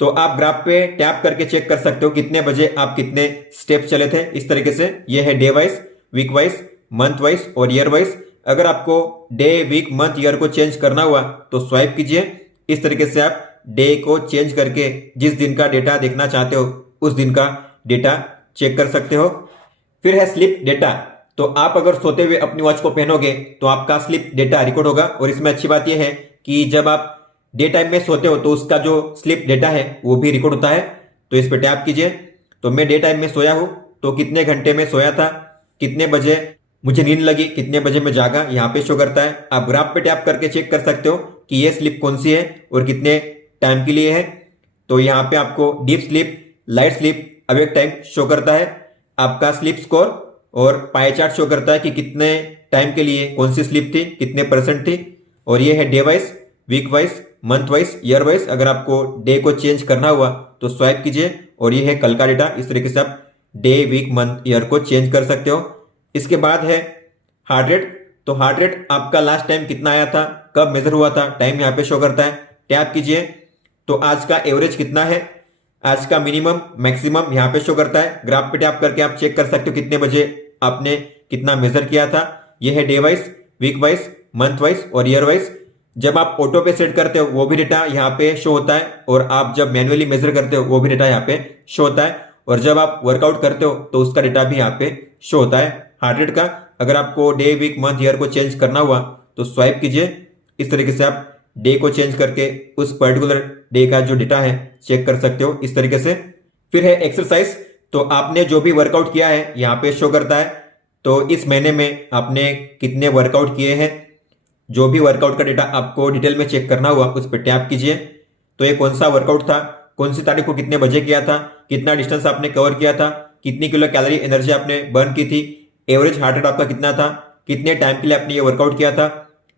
तो आप ग्राफ पे टैप करके चेक कर सकते हो कितने बजे आप कितने स्टेप्स चले थे इस तरीके से। ये है day wise, week wise, month wise और ईयर वाइज। अगर आपको डे, वीक, मंथ, ईयर को चेंज करना हुआ तो स्वाइप कीजिए। इस तरीके से आप डे को चेंज करके जिस दिन का डेटा देखना चाहते हो उस दिन का डेटा चेक कर सकते हो। फिर है स्लीप डेटा। तो आप अगर सोते हुए अपनी वॉच को पहनोगे तो आपका स्लीप डेटा रिकॉर्ड होगा। और इसमें अच्छी बात यह है कि जब आप डे टाइम में सोते हो तो उसका जो स्लीप डेटा है वो भी रिकॉर्ड होता है। तो इस पर टैप कीजिए। तो मैं डे टाइम में सोया हूं तो कितने घंटे में सोया था, कितने बजे मुझे नींद लगी, कितने बजे मैं जागा, यहाँ पे शो करता है। आप ग्राफ पे टैप करके चेक कर सकते हो कि ये स्लीप कौन सी है और कितने टाइम के लिए है। तो यहाँ पे आपको deep sleep, light sleep, awake time show करता है। आपका स्लीप स्कोर और पाई चार्ट शो करता है कि कितने टाइम के लिए कौन सी स्लीप थी, कितने परसेंट थी। और ये है day wise, week wise, month wise, year wise. अगर आपको डे को चेंज करना हुआ तो स्वाइप कीजिए और ये है कल का डेटा। इस तरीके से आप डे, वीक, मंथ, ईयर को चेंज कर सकते हो। इसके बाद है हार्ट रेट। तो हार्ट रेट आपका लास्ट टाइम कितना आया था, कब मेजर हुआ था, टाइम यहाँ पे शो करता है। टैप कीजिए तो आज का एवरेज कितना है, आज का मिनिमम, मैक्सिमम यहाँ पे शो करता है। ग्राफ पे टैप करके आप चेक कर सकते हो कितने बजे आपने कितना मेजर किया था। यह है day wise, week wise, month wise और ईयर वाइज। जब आप ऑटो पे सेट करते हो वो भी डेटा यहाँ पे शो होता है और आप जब मैन्युअली मेजर करते हो वो भी डेटा यहाँ पे शो होता है। और जब आप वर्कआउट करते हो तो उसका डेटा भी यहाँ पे शो होता है हार्ट रेट का। अगर आपको डे, वीक, मंथ, ईयर को चेंज करना हुआ तो स्वाइप कीजिए। इस तरीके से आप डे को चेंज करके उस पर्टिकुलर डे का जो डेटा है चेक कर सकते हो इस तरीके से। फिर है एक्सरसाइज, तो आपने जो भी वर्कआउट किया है यहाँ पे शो करता है। तो इस महीने में आपने कितने वर्कआउट किए हैं, जो भी वर्कआउट का डेटा आपको डिटेल में चेक करना हुआ उस पर टैप कीजिए। तो ये कौन सा वर्कआउट था, कौन सी तारीख को कितने बजे किया था, कितना डिस्टेंस आपने कवर किया था, कितनी किलो कैलोरी एनर्जी आपने बर्न की थी, एवरेज हार्ट रेट आपका कितना था, कितने टाइम के लिए आपने ये वर्कआउट किया था,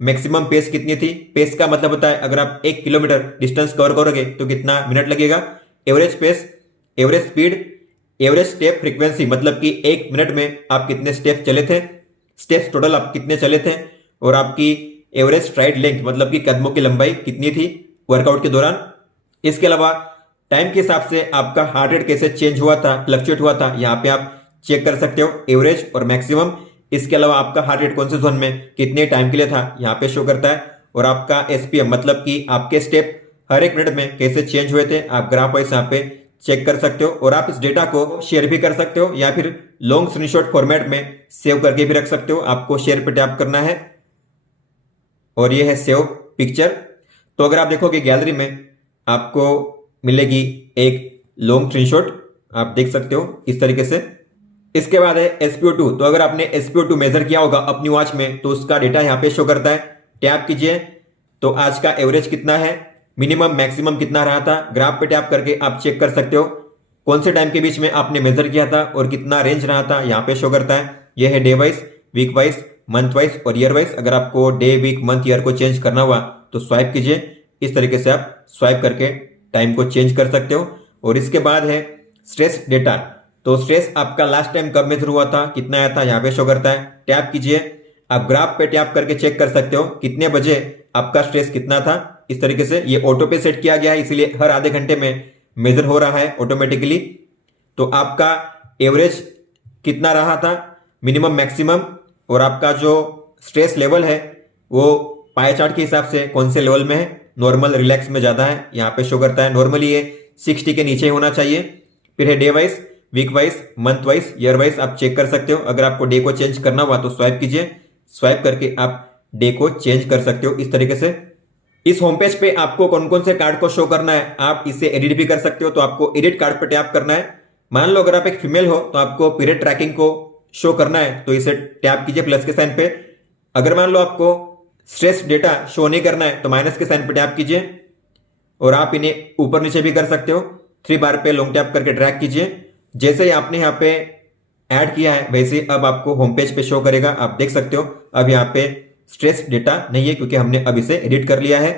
मैक्सिमम पेस कितनी थी। पेस का मतलब होता है अगर आप 1 किलोमीटर डिस्टेंस कवर करोगे तो कितना मिनट लगेगा। Average pace, average speed, average step frequency मतलब कि 1 मिनट में आप कितने स्टेप चले थे, स्टेप्स टोटल आप कितने चले थे, और आपकी एवरेज स्ट्राइड लेंथ मतलब कि कदमों की लंबाई कितनी थी वर्कआउट के दौरान। इसके अलावा टाइम के हिसाब से आपका हार्ट रेट कैसे चेंज हुआ था, फ्लक्चुएट हुआ था, यहाँ पे आप चेक कर सकते हो एवरेज और मैक्सिमम। इसके अलावा आपका हार्ट रेट कौन से जोन में कितने टाइम के लिए था यहाँ पे शो करता है। और आपका एसपीएम मतलब कि आपके स्टेप हर 1 मिनट में कैसे चेंज हुए थे, आप ग्राफ वाइज यहाँ पे चेक कर सकते हो। और आप इस डेटा को शेयर भी कर सकते हो या फिर लॉन्ग स्क्रीनशॉट फॉर्मेट में सेव करके भी रख सकते हो। आपको शेयर पे टैप करना है और ये है सेव पिक्चर। तो अगर आप देखोगे गैलरी में आपको मिलेगी एक लॉन्ग स्क्रीनशॉट, आप देख सकते हो इस तरीके से। इसके बाद है SpO2, तो अगर आपने SpO2 मेजर किया होगा अपनी वॉच में तो उसका डेटा यहाँ पे शो करता है। टैप कीजिए तो आज का एवरेज कितना है, मिनिमम मैक्सिमम कितना रहा था, ग्राफ पे टैप करके आप चेक कर सकते हो कौन से टाइम के बीच में आपने मेजर किया था और कितना रेंज रहा था, यहाँ पे शो करता है। यह है day wise, week wise, month wise और ईयर वाइज। अगर आपको डे, वीक, मंथ, ईयर को चेंज करना हुआ तो स्वाइप कीजिए। इस तरीके से आप स्वाइप करके टाइम को चेंज कर सकते हो। और इसके बाद है स्ट्रेस डेटा, तो स्ट्रेस आपका लास्ट टाइम कब मेजर हुआ था, कितना आया था, यहाँ पे शो करता है। टैप कीजिए, आप ग्राफ पे टैप करके चेक कर सकते हो कितने बजे आपका स्ट्रेस कितना था। इस तरीके से ये ऑटो पे सेट किया गया है इसलिए हर आधे घंटे में मेजर हो रहा है ऑटोमेटिकली। तो आपका एवरेज कितना रहा था, मिनिमम, मैक्सिमम, और आपका जो स्ट्रेस लेवल है वो पाई चार्ट के हिसाब से कौन से लेवल में है, नॉर्मल, रिलैक्स में ज्यादा है, यहाँ पे शो करता है। नॉर्मली ये 60 के नीचे होना चाहिए। फिर है day wise, week wise, month wise, year wise आप चेक कर सकते हो। अगर आपको डे को चेंज करना हुआ तो स्वाइप कीजिए, स्वाइप करके आप डे को चेंज कर सकते हो इस तरीके से। इस होम पेज पे आपको कौन कौन से कार्ड को शो करना है, आप इसे एडिट भी कर सकते हो। तो आपको एडिट कार्ड पर टैप करना है। मान लो अगर आप एक फीमेल हो तो आपको पीरियड ट्रैकिंग को शो करना है तो इसे टैप कीजिए प्लस के साइन पे। अगर मान लो आपको स्ट्रेस डेटा शो नहीं करना है तो माइनस के साइन पे टैप कीजिए और आप इन्हें ऊपर नीचे भी कर सकते हो। 3 बार पे लॉन्ग टैप करके ड्रैग कीजिए। जैसे ही आपने यहाँ पे ऐड किया है वैसे अब आपको होम पेज पे शो करेगा। आप देख सकते हो अब यहाँ पे स्ट्रेस डेटा नहीं है क्योंकि हमने अब इसे एडिट कर लिया है।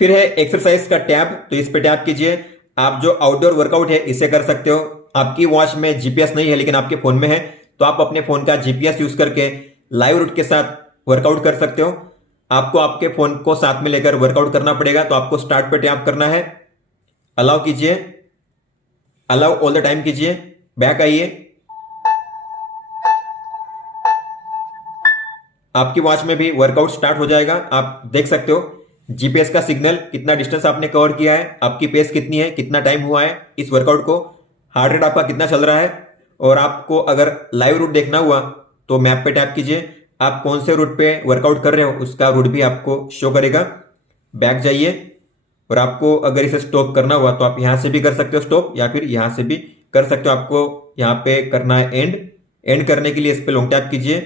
फिर है एक्सरसाइज का टैब, तो इस पे टैप कीजिए। आप जो आउटडोर वर्कआउट है इसे कर सकते हो। आपकी वॉच में जीपीएस नहीं है लेकिन आपके फोन में है तो आप अपने फोन का जीपीएस यूज करके लाइव रूट के साथ वर्कआउट कर सकते हो। आपको आपके फोन को साथ में लेकर वर्कआउट करना पड़ेगा। तो आपको स्टार्ट पे टैप करना है, अलाउ कीजिए, अलाउ ऑल द टाइम कीजिए, बैक आइए। आपकी वॉच में भी वर्कआउट स्टार्ट हो जाएगा। आप देख सकते हो जीपीएस का सिग्नल, कितना डिस्टेंस आपने कवर किया है, आपकी पेस कितनी है, कितना टाइम हुआ है इस वर्कआउट को, हार्ट रेट आपका कितना चल रहा है। और आपको अगर लाइव रूट देखना हुआ तो मैप पे टैप कीजिए। आप कौन से रूट पे वर्कआउट कर रहे हो उसका रूट भी आपको शो करेगा। बैक जाइए और आपको अगर इसे स्टॉप करना हुआ तो आप यहां से भी कर सकते हो स्टॉप, या फिर यहां से भी कर सकते हो। आपको यहाँ पे करना है एंड। एंड करने के लिए इस पे लॉन्ग टैप कीजिए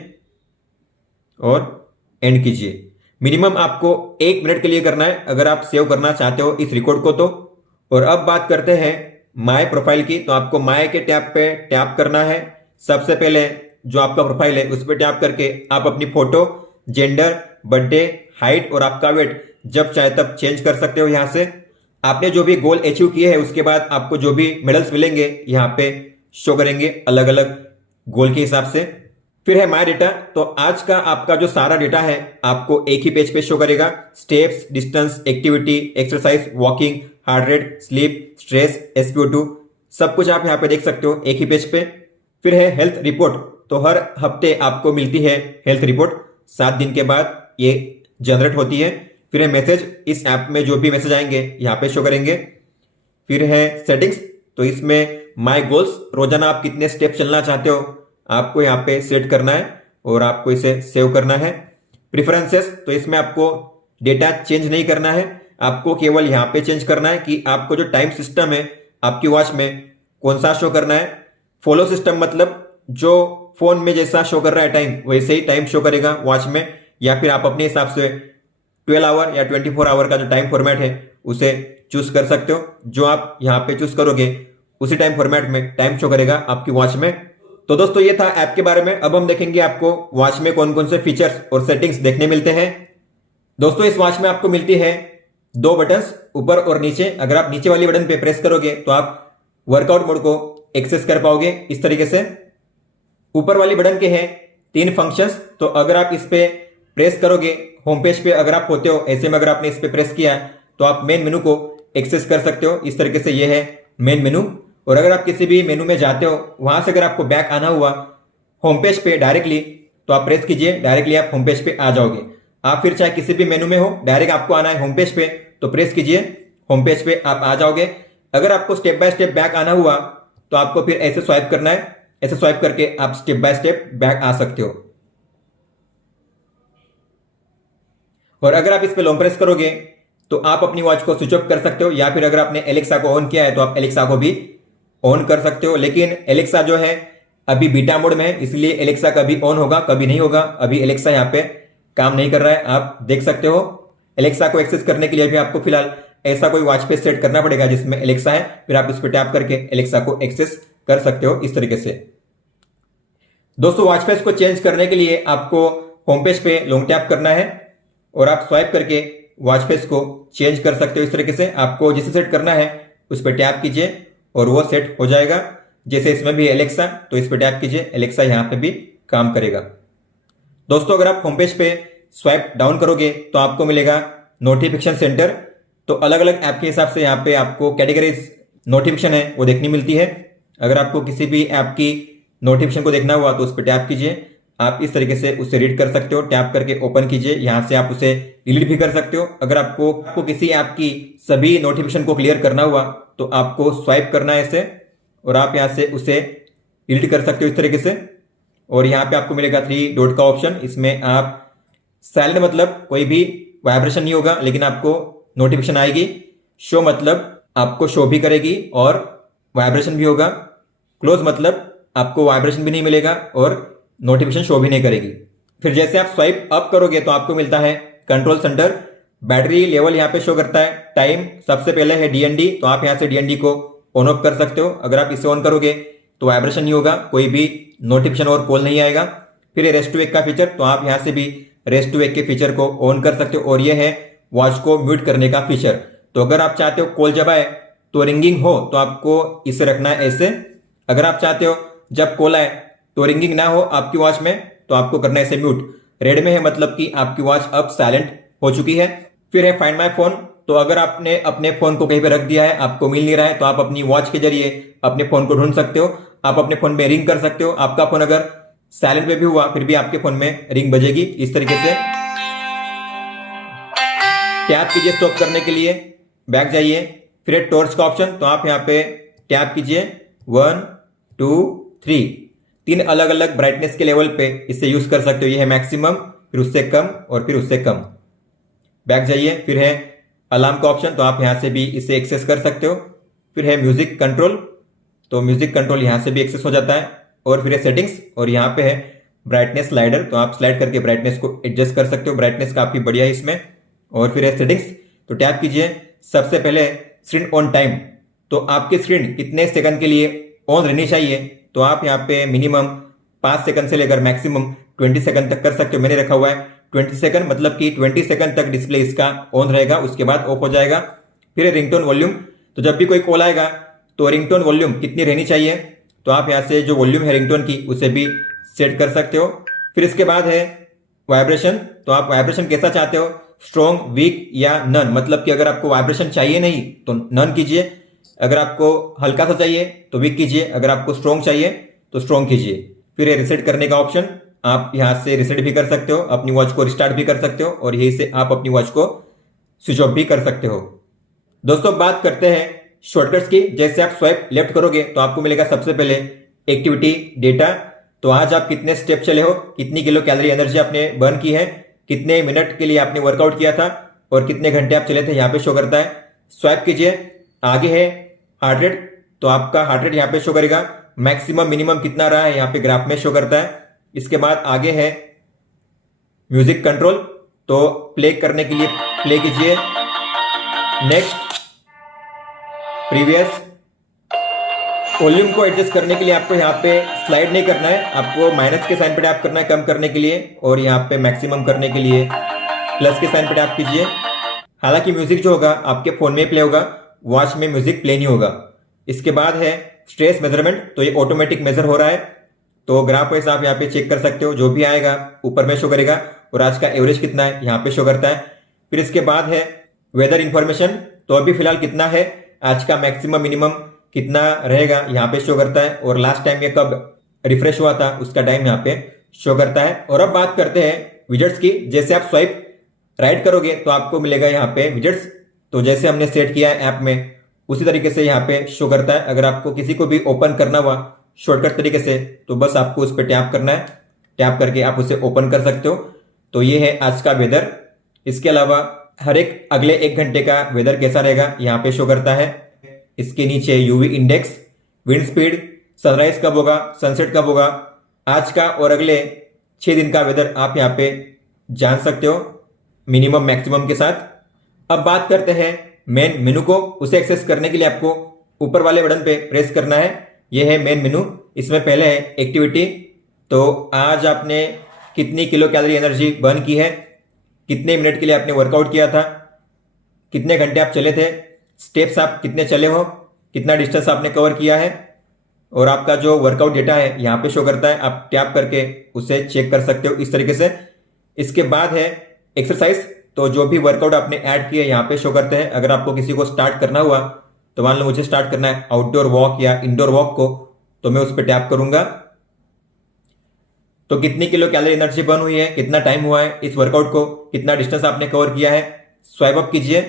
और एंड कीजिए। मिनिमम आपको 1 मिनट के लिए करना है अगर आप सेव करना चाहते हो इस रिकॉर्ड को तो। और अब बात करते हैं माय प्रोफाइल की। तो आपको माय के टैब पे टैप करना है। सबसे पहले जो आपका प्रोफाइल है उस पर टैप करके आप अपनी फोटो, जेंडर, बर्थडे, हाइट और आपका वेट जब चाहे तब चेंज कर सकते हो। यहां से आपने जो भी गोल अचीव किए हैं उसके बाद आपको जो भी मेडल्स मिलेंगे यहाँ पे शो करेंगे अलग अलग गोल के हिसाब से। फिर है माय डेटा, तो आज का आपका जो सारा डेटा है आपको एक ही पेज पे शो करेगा। Steps, distance, activity, exercise, walking, heart rate, sleep, stress, SpO2 सब कुछ आप यहाँ पे देख सकते हो एक ही पेज पे। फिर है हेल्थ रिपोर्ट, तो हर हफ्ते आपको मिलती है हेल्थ रिपोर्ट, 7 दिन के बाद ये जनरेट होती है। फिर है मैसेज, इस ऐप में जो भी मैसेज आएंगे यहाँ पे शो करेंगे। फिर है सेटिंग्स, तो इसमें माई गोल्स, रोजाना आप कितने स्टेप चलना चाहते हो आपको यहाँ पे सेट करना है और आपको इसे सेव करना है। प्रिफरेंसेस, तो इसमें आपको डेटा चेंज नहीं करना है, आपको केवल यहाँ पे चेंज करना है कि आपको जो टाइम सिस्टम है आपकी वॉच में कौन सा शो करना है। फॉलो सिस्टम मतलब जो फोन में जैसा शो कर रहा है टाइम वैसे ही टाइम शो करेगा वॉच में, या फिर आप अपने हिसाब से 12 आवर या 24 आवर का जो टाइम फॉर्मेट है उसे चूज कर सकते हो। जो आप यहाँ पे चूज करोगे उसी टाइम फॉर्मेट में टाइम शो करेगा आपकी वॉच में। तो दोस्तों ये था ऐप के बारे में। अब हम देखेंगे आपको वॉच में कौन कौन से फीचर्स और सेटिंग्स देखने मिलते हैं। दोस्तों इस वॉच में आपको मिलती है 2 बटन्स, ऊपर और नीचे। अगर आप नीचे वाली बटन पे प्रेस करोगे तो आप वर्कआउट मोड को एक्सेस कर पाओगे इस तरीके से। ऊपर वाली बटन के हैं 3 फंक्शंस, तो अगर आप इस पे प्रेस करोगे, होम पेज पे अगर आप होते हो, ऐसे में अगर आपने इस पे प्रेस किया तो आप मेन मेनू को एक्सेस कर सकते हो इस तरीके से। ये है मेन मेनू। और अगर आप किसी भी मेनू में जाते हो, वहां से अगर आपको बैक आना हुआ होम पेज पे डायरेक्टली, तो आप प्रेस कीजिए, डायरेक्टली आप होम पेज पे आ जाओगे। आप फिर चाहे किसी भी मेनू में हो, डायरेक्ट आपको आना है होम पेज पे, तो प्रेस कीजिए, होम पेज पे आप आ जाओगे। अगर आपको स्टेप बाय स्टेप बैक आना हुआ तो आपको फिर ऐसे स्वाइप करना है, ऐसे स्वाइप करके आप स्टेप बाय स्टेप बैक आ सकते हो। और अगर आप इस पे लॉन्ग प्रेस करोगे तो आप अपनी वॉच को स्विच ऑफ कर सकते हो, या फिर अगर आपने एलेक्सा को ऑन किया है तो आप एलेक्सा को भी ऑन कर सकते हो। लेकिन एलेक्सा जो है अभी बीटा मोड में है, इसलिए एलेक्सा कभी ऑन होगा कभी नहीं होगा। अभी एलेक्सा यहाँ पे काम नहीं कर रहा है, आप देख सकते हो। एलेक्सा को एक्सेस करने के लिए भी आपको फिलहाल ऐसा कोई वॉच पे सेट करना पड़ेगा जिसमें एलेक्सा है, फिर आप इस पे टैप करके एलेक्सा को एक्सेस कर सकते हो इस तरीके से। दोस्तों वॉच फेस को चेंज करने के लिए आपको होम पेज पे लॉन्ग टैप करना है और आप स्वाइप करके वॉच फेस को चेंज कर सकते हो इस तरीके से। आपको जिसे सेट करना है उस पर टैप कीजिए और वो सेट हो जाएगा। जैसे इसमें भी एलेक्सा, तो इस पर टैप कीजिए, एलेक्सा यहाँ पे भी काम करेगा। दोस्तों अगर आप होम पेज पे स्वाइप डाउन करोगे तो आपको मिलेगा नोटिफिकेशन सेंटर। तो अलग अलग ऐप के हिसाब से यहाँ पे आपको कैटेगरीज नोटिफिकेशन है वो देखनी मिलती है। अगर आपको किसी भी ऐप की नोटिफिकेशन को देखना हुआ तो उस पर टैप कीजिए, आप इस तरीके से उसे रीड कर सकते हो। टैप करके ओपन कीजिए, यहाँ से आप उसे डिलीट भी कर सकते हो। अगर आपको किसी ऐप की सभी नोटिफिकेशन को क्लियर करना हुआ तो आपको स्वाइप करना है ऐसे और आप यहाँ से उसे डिलीट कर सकते हो इस तरीके से। और यहाँ पे आपको मिलेगा 3 डॉट का ऑप्शन, इसमें आप साइलेंट मतलब कोई भी वाइब्रेशन नहीं होगा लेकिन आपको नोटिफिकेशन आएगी। शो मतलब आपको शो भी करेगी और वाइब्रेशन भी होगा। क्लोज मतलब आपको वाइब्रेशन भी नहीं मिलेगा और नोटिफिकेशन शो भी नहीं करेगी। फिर जैसे आप स्वाइप अप करोगे तो आपको मिलता है कंट्रोल सेंटर। बैटरी लेवल यहाँ पे शो करता है। टाइम सबसे पहले है डीएनडी, तो आप यहाँ से डीएनडी को ऑन ऑफ कर सकते हो। अगर आप इसे ऑन करोगे तो वाइब्रेशन नहीं होगा, कोई भी नोटिफिकेशन और कॉल नहीं आएगा। फिर ये रेस्ट टू वेक का फीचर, तो आप यहाँ से भी रेस्ट टू वेक के फीचर को ऑन कर सकते हो और ये है वॉच को म्यूट करने का फीचर। तो अगर आप चाहते हो कॉल जब आए तो रिंगिंग हो तो आपको इसे रखना है ऐसे। अगर आप चाहते हो जब कॉल आए तो रिंगिंग ना हो आपकी वॉच में तो आपको करना है इसे म्यूट। रेड में है मतलब कि आपकी वॉच अब साइलेंट हो चुकी है। फिर है फाइंड माय फोन, तो अगर आपने अपने फोन को कहीं पे रख दिया है, आपको मिल नहीं रहा है, तो आप अपनी वॉच के जरिए अपने फोन को ढूंढ सकते हो। आप अपने फोन में रिंग कर सकते हो। आपका फोन अगर साइलेंट में भी हुआ फिर भी आपके फोन में रिंग बजेगी इस तरीके से। टैप कीजिए स्टॉप करने के लिए, बैक जाइए। फिर है टॉर्च का ऑप्शन, तो आप यहाँ पे टैप कीजिए 1 2 3, 3 अलग अलग ब्राइटनेस के लेवल पे इसे यूज कर सकते हो। ये है मैक्सिमम, फिर उससे कम और फिर उससे कम। बैक जाइए। फिर है अलार्म का ऑप्शन, तो आप यहाँ से भी इसे एक्सेस कर सकते हो। फिर है म्यूजिक कंट्रोल, तो म्यूजिक कंट्रोल यहाँ से भी एक्सेस हो जाता है। और फिर है सेटिंग्स, और यहाँ पे है ब्राइटनेस स्लाइडर, तो आप स्लाइड करके ब्राइटनेस को एडजस्ट कर सकते हो। ब्राइटनेस काफी बढ़िया है इसमें। और फिर है सेटिंग्स, तो टैप कीजिए। सबसे पहले स्क्रीन ऑन टाइम, तो आपकी स्क्रीन कितने सेकंड के लिए ऑन रहनी चाहिए, तो आप यहाँ पे मिनिमम 5 सेकंड से लेकर मैक्सिमम 20 सेकंड तक कर सकते हो। मैंने रखा हुआ है 20 सेकंड, मतलब कि 20 सेकंड तक डिस्प्ले इसका ऑन रहेगा, उसके बाद ऑफ हो जाएगा। फिर है रिंगटोन वॉल्यूम, तो जब भी कोई कॉल आएगा तो रिंगटोन वॉल्यूम कितनी रहनी चाहिए, तो आप यहाँ से जो वॉल्यूम है रिंगटोन की उसे भी सेट कर सकते हो। फिर इसके बाद है वाइब्रेशन, तो आप वाइब्रेशन कैसा चाहते हो, स्ट्रॉन्ग, वीक या नन, मतलब कि अगर आपको वाइब्रेशन चाहिए नहीं तो नन कीजिए, अगर आपको हल्का सा चाहिए तो वीक कीजिए, अगर आपको स्ट्रॉन्ग चाहिए तो स्ट्रॉन्ग कीजिए। फिर रिसेट करने का ऑप्शन, आप यहाँ से रिसेट भी कर सकते हो, अपनी वॉच को रिस्टार्ट भी कर सकते हो और यही से आप अपनी वॉच को स्विच ऑफ भी कर सकते हो। दोस्तों बात करते हैं शॉर्टकट्स की। जैसे आप स्वाइप लेफ्ट करोगे तो आपको मिलेगा सबसे पहले एक्टिविटी डेटा। तो आज आप कितने स्टेप चले हो, कितनी किलो कैलोरी एनर्जी आपने बर्न की है, कितने मिनट के लिए आपने वर्कआउट किया था और कितने घंटे आप चले थे, यहाँ पे शो करता है। स्वाइप कीजिए, आगे है हार्ट रेट, तो आपका हार्ट रेट यहाँ पे शो करेगा। मैक्सिमम मिनिमम कितना रहा है यहाँ पे ग्राफ में शो करता है। इसके बाद आगे है म्यूजिक कंट्रोल, तो प्ले करने के लिए प्ले कीजिए। Next previous. वॉल्यूम को एडजस्ट करने के लिए आपको यहाँ पे स्लाइड नहीं करना है, आपको माइनस के साइन पे टैप करना है कम करने के लिए, और यहाँ पे मैक्सिमम करने के लिए प्लस के साइन पे टैप कीजिए। हालांकि म्यूजिक जो होगा आपके फोन में प्ले होगा, वॉच में म्यूजिक प्ले नहीं होगा। इसके बाद है स्ट्रेस मेजरमेंट, तो ये ऑटोमेटिक मेजर हो रहा है, तो ग्राफ वाइज आप यहाँ पे चेक कर सकते हो। जो भी आएगा ऊपर में शो करेगा, और आज का एवरेज कितना है यहाँ पे शो करता है। फिर इसके बाद है वेदर इंफॉर्मेशन, तो अभी फिलहाल कितना है, आज का मैक्सिमम मिनिमम कितना रहेगा यहाँ पे शो करता है, और लास्ट टाइम ये कब रिफ्रेश हुआ था उसका टाइम यहाँ पे शो करता है। और अब बात करते हैं विजेट्स की। जैसे आप स्वाइप राइट करोगे तो आपको मिलेगा यहाँ पे विजेट्स, तो जैसे हमने सेट किया है ऐप में उसी तरीके से यहाँ पे शो करता है। अगर आपको किसी को भी ओपन करना हुआ शॉर्टकट तरीके से, तो बस आपको उस पर टैप करना है, टैप करके आप उसे ओपन कर सकते हो। तो ये है आज का वेदर। इसके अलावा हर एक अगले 1 घंटे का वेदर कैसा रहेगा यहाँ पे शो करता है। इसके नीचे UV index, wind speed, sunrise कब होगा, सनसेट कब होगा, आज का और अगले 6 दिन का वेदर आप यहाँ पे जान सकते हो मिनिमम मैक्सिमम के साथ। अब बात करते हैं मेन मेनू को। उसे एक्सेस करने के लिए आपको ऊपर वाले बटन पे प्रेस करना है। यह है मेन मेनू। इसमें पहले है एक्टिविटी, तो आज आपने कितनी किलो कैलोरी एनर्जी बर्न की है, कितने मिनट के लिए आपने वर्कआउट किया था, कितने घंटे आप चले थे, स्टेप्स आप कितने चले हो, कितना डिस्टेंस आपने कवर किया है, और आपका जो वर्कआउट डेटा है यहाँ पे शो करता है। आप टैप करके उसे चेक कर सकते हो इस तरीके से। इसके बाद है एक्सरसाइज, तो जो भी वर्कआउट आपने ऐड किए यहाँ पे शो करते हैं। अगर आपको किसी को स्टार्ट करना हुआ, तो मान लो मुझे स्टार्ट करना है आउटडोर वॉक या इंडोर वॉक को, तो मैं उस पर टैप करूंगा, तो कितनी किलो कैलोरी एनर्जी बर्न हुई है, कितना टाइम हुआ है इस वर्कआउट को, कितना डिस्टेंस आपने कवर किया है, स्वाइप अप कीजिए।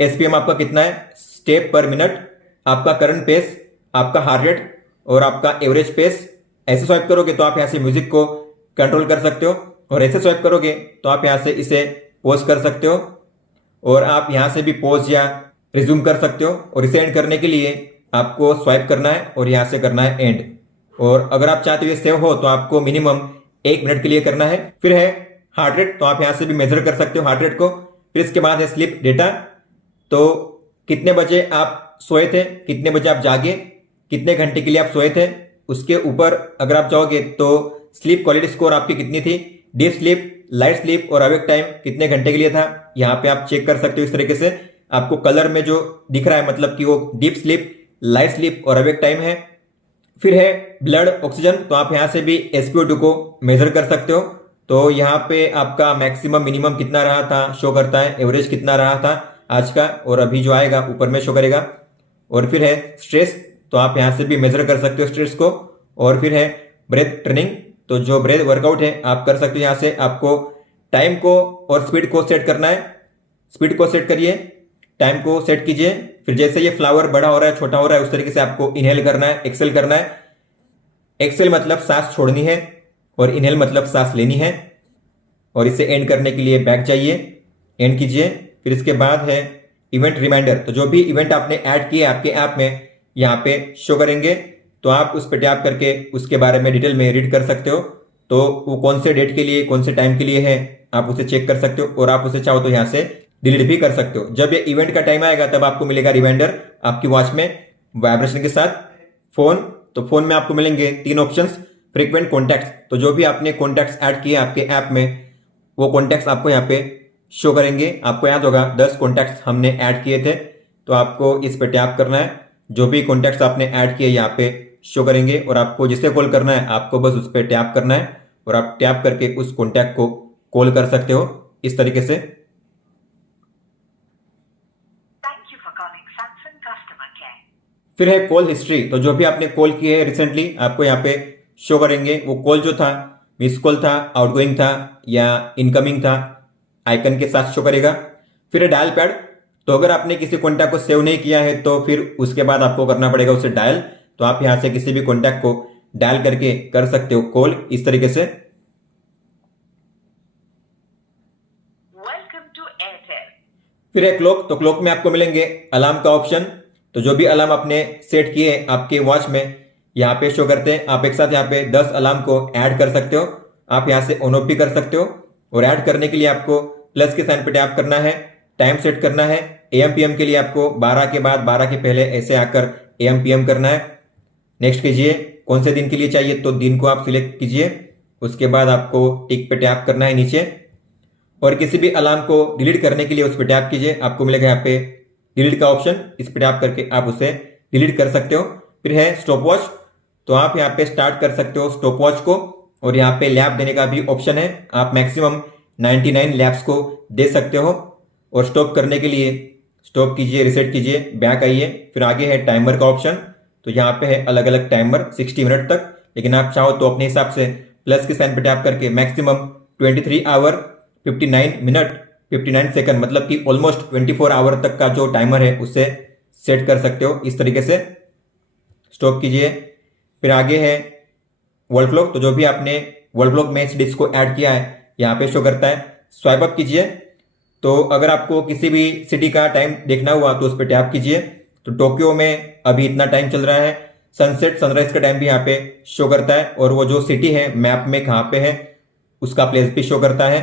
एसपीएम आपका कितना है, स्टेप पर मिनट, आपका करंट पेस, आपका हार्ट रेट और आपका एवरेज पेस। ऐसे स्वाइप करोगे तो आप यहाँ से म्यूजिक को कंट्रोल कर सकते हो, और ऐसे स्वाइप करोगे तो आप यहाँ से इसे पॉज कर सकते हो, और आप यहाँ से भी पॉज या रिज्यूम कर सकते हो। और इसे एंड करने के लिए आपको स्वाइप करना है और यहाँ से करना है एंड। और अगर आप चाहते हो ये सेव हो, तो आपको मिनिमम 1 मिनट के लिए करना है। फिर है हार्ट रेट, तो आप यहाँ से भी मेजर कर सकते हो हार्ट रेट को। फिर इसके बाद है स्लीप डेटा, तो कितने बजे आप सोए थे, कितने बजे आप जागे, कितने घंटे के लिए आप सोए थे। उसके ऊपर अगर आप जाओगे तो स्लीप क्वालिटी स्कोर आपकी कितनी थी, डीप स्लीप, लाइट स्लीप और अवेक टाइम कितने घंटे के लिए था, यहाँ पे आप चेक कर सकते हो इस तरीके से। आपको कलर में जो दिख रहा है मतलब कि वो डीप स्लीप, लाइट स्लीप और अवेक टाइम है। फिर है ब्लड ऑक्सीजन, तो आप यहाँ से भी SpO2 को मेजर कर सकते हो। तो यहाँ पे आपका मैक्सिमम मिनिमम कितना रहा था शो करता है, एवरेज कितना रहा था आज का, और अभी जो आएगा ऊपर में शो करेगा। और फिर है स्ट्रेस, तो आप यहाँ से भी मेजर कर सकते हो स्ट्रेस को। और फिर है ब्रेथ ट्रेनिंग, तो जो ब्रेथ वर्कआउट है आप कर सकते हो। यहाँ से आपको टाइम को और स्पीड को सेट करना है। स्पीड को सेट करिए, टाइम को सेट कीजिए। फिर जैसे ये फ्लावर बड़ा हो रहा है, छोटा हो रहा है, उस तरीके से आपको इनहेल करना है, एक्सेल करना है। एक्सेल मतलब सांस छोड़नी है और इनहेल मतलब सांस लेनी है। और इसे एंड करने के लिए बैक जाइए, एंड कीजिए। फिर इसके बाद है इवेंट रिमाइंडर, तो जो भी इवेंट आपने ऐड किए आपके ऐप में यहाँ पे शो करेंगे, तो आप उस पर टैप करके उसके बारे में डिटेल में रीड कर सकते हो। तो वो कौन से डेट के लिए, कौन से टाइम के लिए है, आप उसे चेक कर सकते हो। और आप उसे चाहो तो यहाँ से डिलीट भी कर सकते हो। जब ये इवेंट का टाइम आएगा तब आपको मिलेगा रिमाइंडर आपकी वॉच में वाइब्रेशन के साथ। फोन, तो फोन में आपको मिलेंगे 3 ऑप्शंस। फ्रीक्वेंट कॉन्टैक्ट्स, तो जो भी आपने कॉन्टैक्ट्स ऐड किए आपके ऐप में, वो कॉन्टैक्ट्स आपको यहाँ पे शो करेंगे। आपको याद होगा 10 कॉन्टैक्ट्स हमने ऐड किए थे, तो आपको इस पे टैप करना है। जो भी कॉन्टैक्ट्स आपने ऐड किए यहाँ पे शो करेंगे, और आपको जिसे कॉल करना है आपको बस उस पर टैप करना है, और आप टैप करके उस कॉन्टैक्ट को कॉल कर सकते हो इस तरीके से। फिर है कॉल हिस्ट्री, तो जो भी आपने कॉल किए है रिसेंटली आपको यहाँ पे शो करेंगे। वो कॉल जो था, मिस कॉल था, आउटगोइंग था या इनकमिंग था, आइकन के साथ शो करेगा। फिर है डायल पैड, तो अगर आपने किसी कॉन्टैक्ट को सेव नहीं किया है तो फिर उसके बाद आपको करना पड़ेगा उसे डायल। तो आप यहां से किसी भी कॉन्टैक्ट को डायल करके कर सकते हो कॉल इस तरीके से। Welcome to Airtel. फिर है क्लॉक, तो क्लॉक में आपको मिलेंगे अलार्म का ऑप्शन। तो जो भी अलार्म आपने सेट किए हैं आपके वॉच में यहाँ पे शो करते हैं। आप एक साथ यहाँ पे 10 अलार्म को ऐड कर सकते हो। आप यहाँ से ऑन ऑफ भी कर सकते हो, और ऐड करने के लिए आपको प्लस के साइन पे टैप करना है, टाइम सेट करना है। AM PM के लिए आपको 12 के बाद 12 के पहले ऐसे आकर AM PM करना है। नेक्स्ट कीजिए, कौन से दिन के लिए चाहिए तो दिन को आप सिलेक्ट कीजिए। उसके बाद आपको टिक पे टैप करना है नीचे, और किसी भी अलार्म को डिलीट करने के लिए उस पर टैप कीजिए। आपको मिलेगा यहाँ पे डिलीट का ऑप्शन, इस पर टैप करके आप उसे डिलीट कर सकते हो। फिर है स्टॉप वॉच, तो आप यहाँ पे स्टार्ट कर सकते हो स्टॉप वॉच को, और यहाँ पे लैप देने का भी ऑप्शन है। आप मैक्सिमम 99 लैप्स को दे सकते हो। और स्टॉप करने के लिए स्टॉप कीजिए, रिसेट कीजिए, बैक आइए। फिर आगे है टाइमर का ऑप्शन, तो यहाँ पे है अलग अलग टाइमर 60 मिनट तक, लेकिन आप चाहो तो अपने हिसाब से प्लस के साइन पे टैप करके मैक्सिमम 23 आवर 59 मिनट 59 सेकंड, मतलब कि ऑलमोस्ट 24 आवर तक का जो टाइमर है उसे सेट कर सकते हो इस तरीके से। स्टॉप कीजिए। फिर आगे है वर्ल्ड क्लॉक, तो जो भी आपने वर्ल्ड क्लॉक में इस डिस्क को ऐड किया है यहाँ पे शो करता है। स्वाइप अप कीजिए, तो अगर आपको किसी भी सिटी का टाइम देखना हुआ तो उस पर टैप कीजिए। तो टोक्यो में अभी इतना टाइम चल रहा है। सनसेट सनराइज का टाइम भी यहाँ पे शो करता है, और वो जो सिटी है मैप में कहाँ पे है उसका प्लेस भी शो करता है।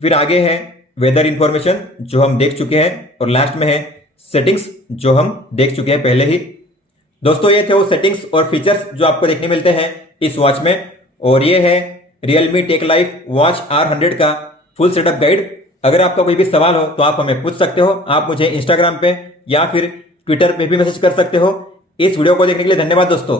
फिर आगे है वेदर इंफॉर्मेशन जो हम देख चुके हैं, और लास्ट में है सेटिंग्स जो हम देख चुके हैं पहले ही। दोस्तों ये थे वो सेटिंग्स और फीचर्स जो आपको देखने मिलते हैं इस वॉच में, और ये है Realme Tech Life watch R100 का फुल सेटअप गाइड। अगर आपका कोई भी सवाल हो तो आप हमें पूछ सकते हो। आप मुझे इंस्टाग्राम पे या फिर ट्विटर पे भी मैसेज कर सकते हो। इस वीडियो को देखने के लिए धन्यवाद दोस्तों।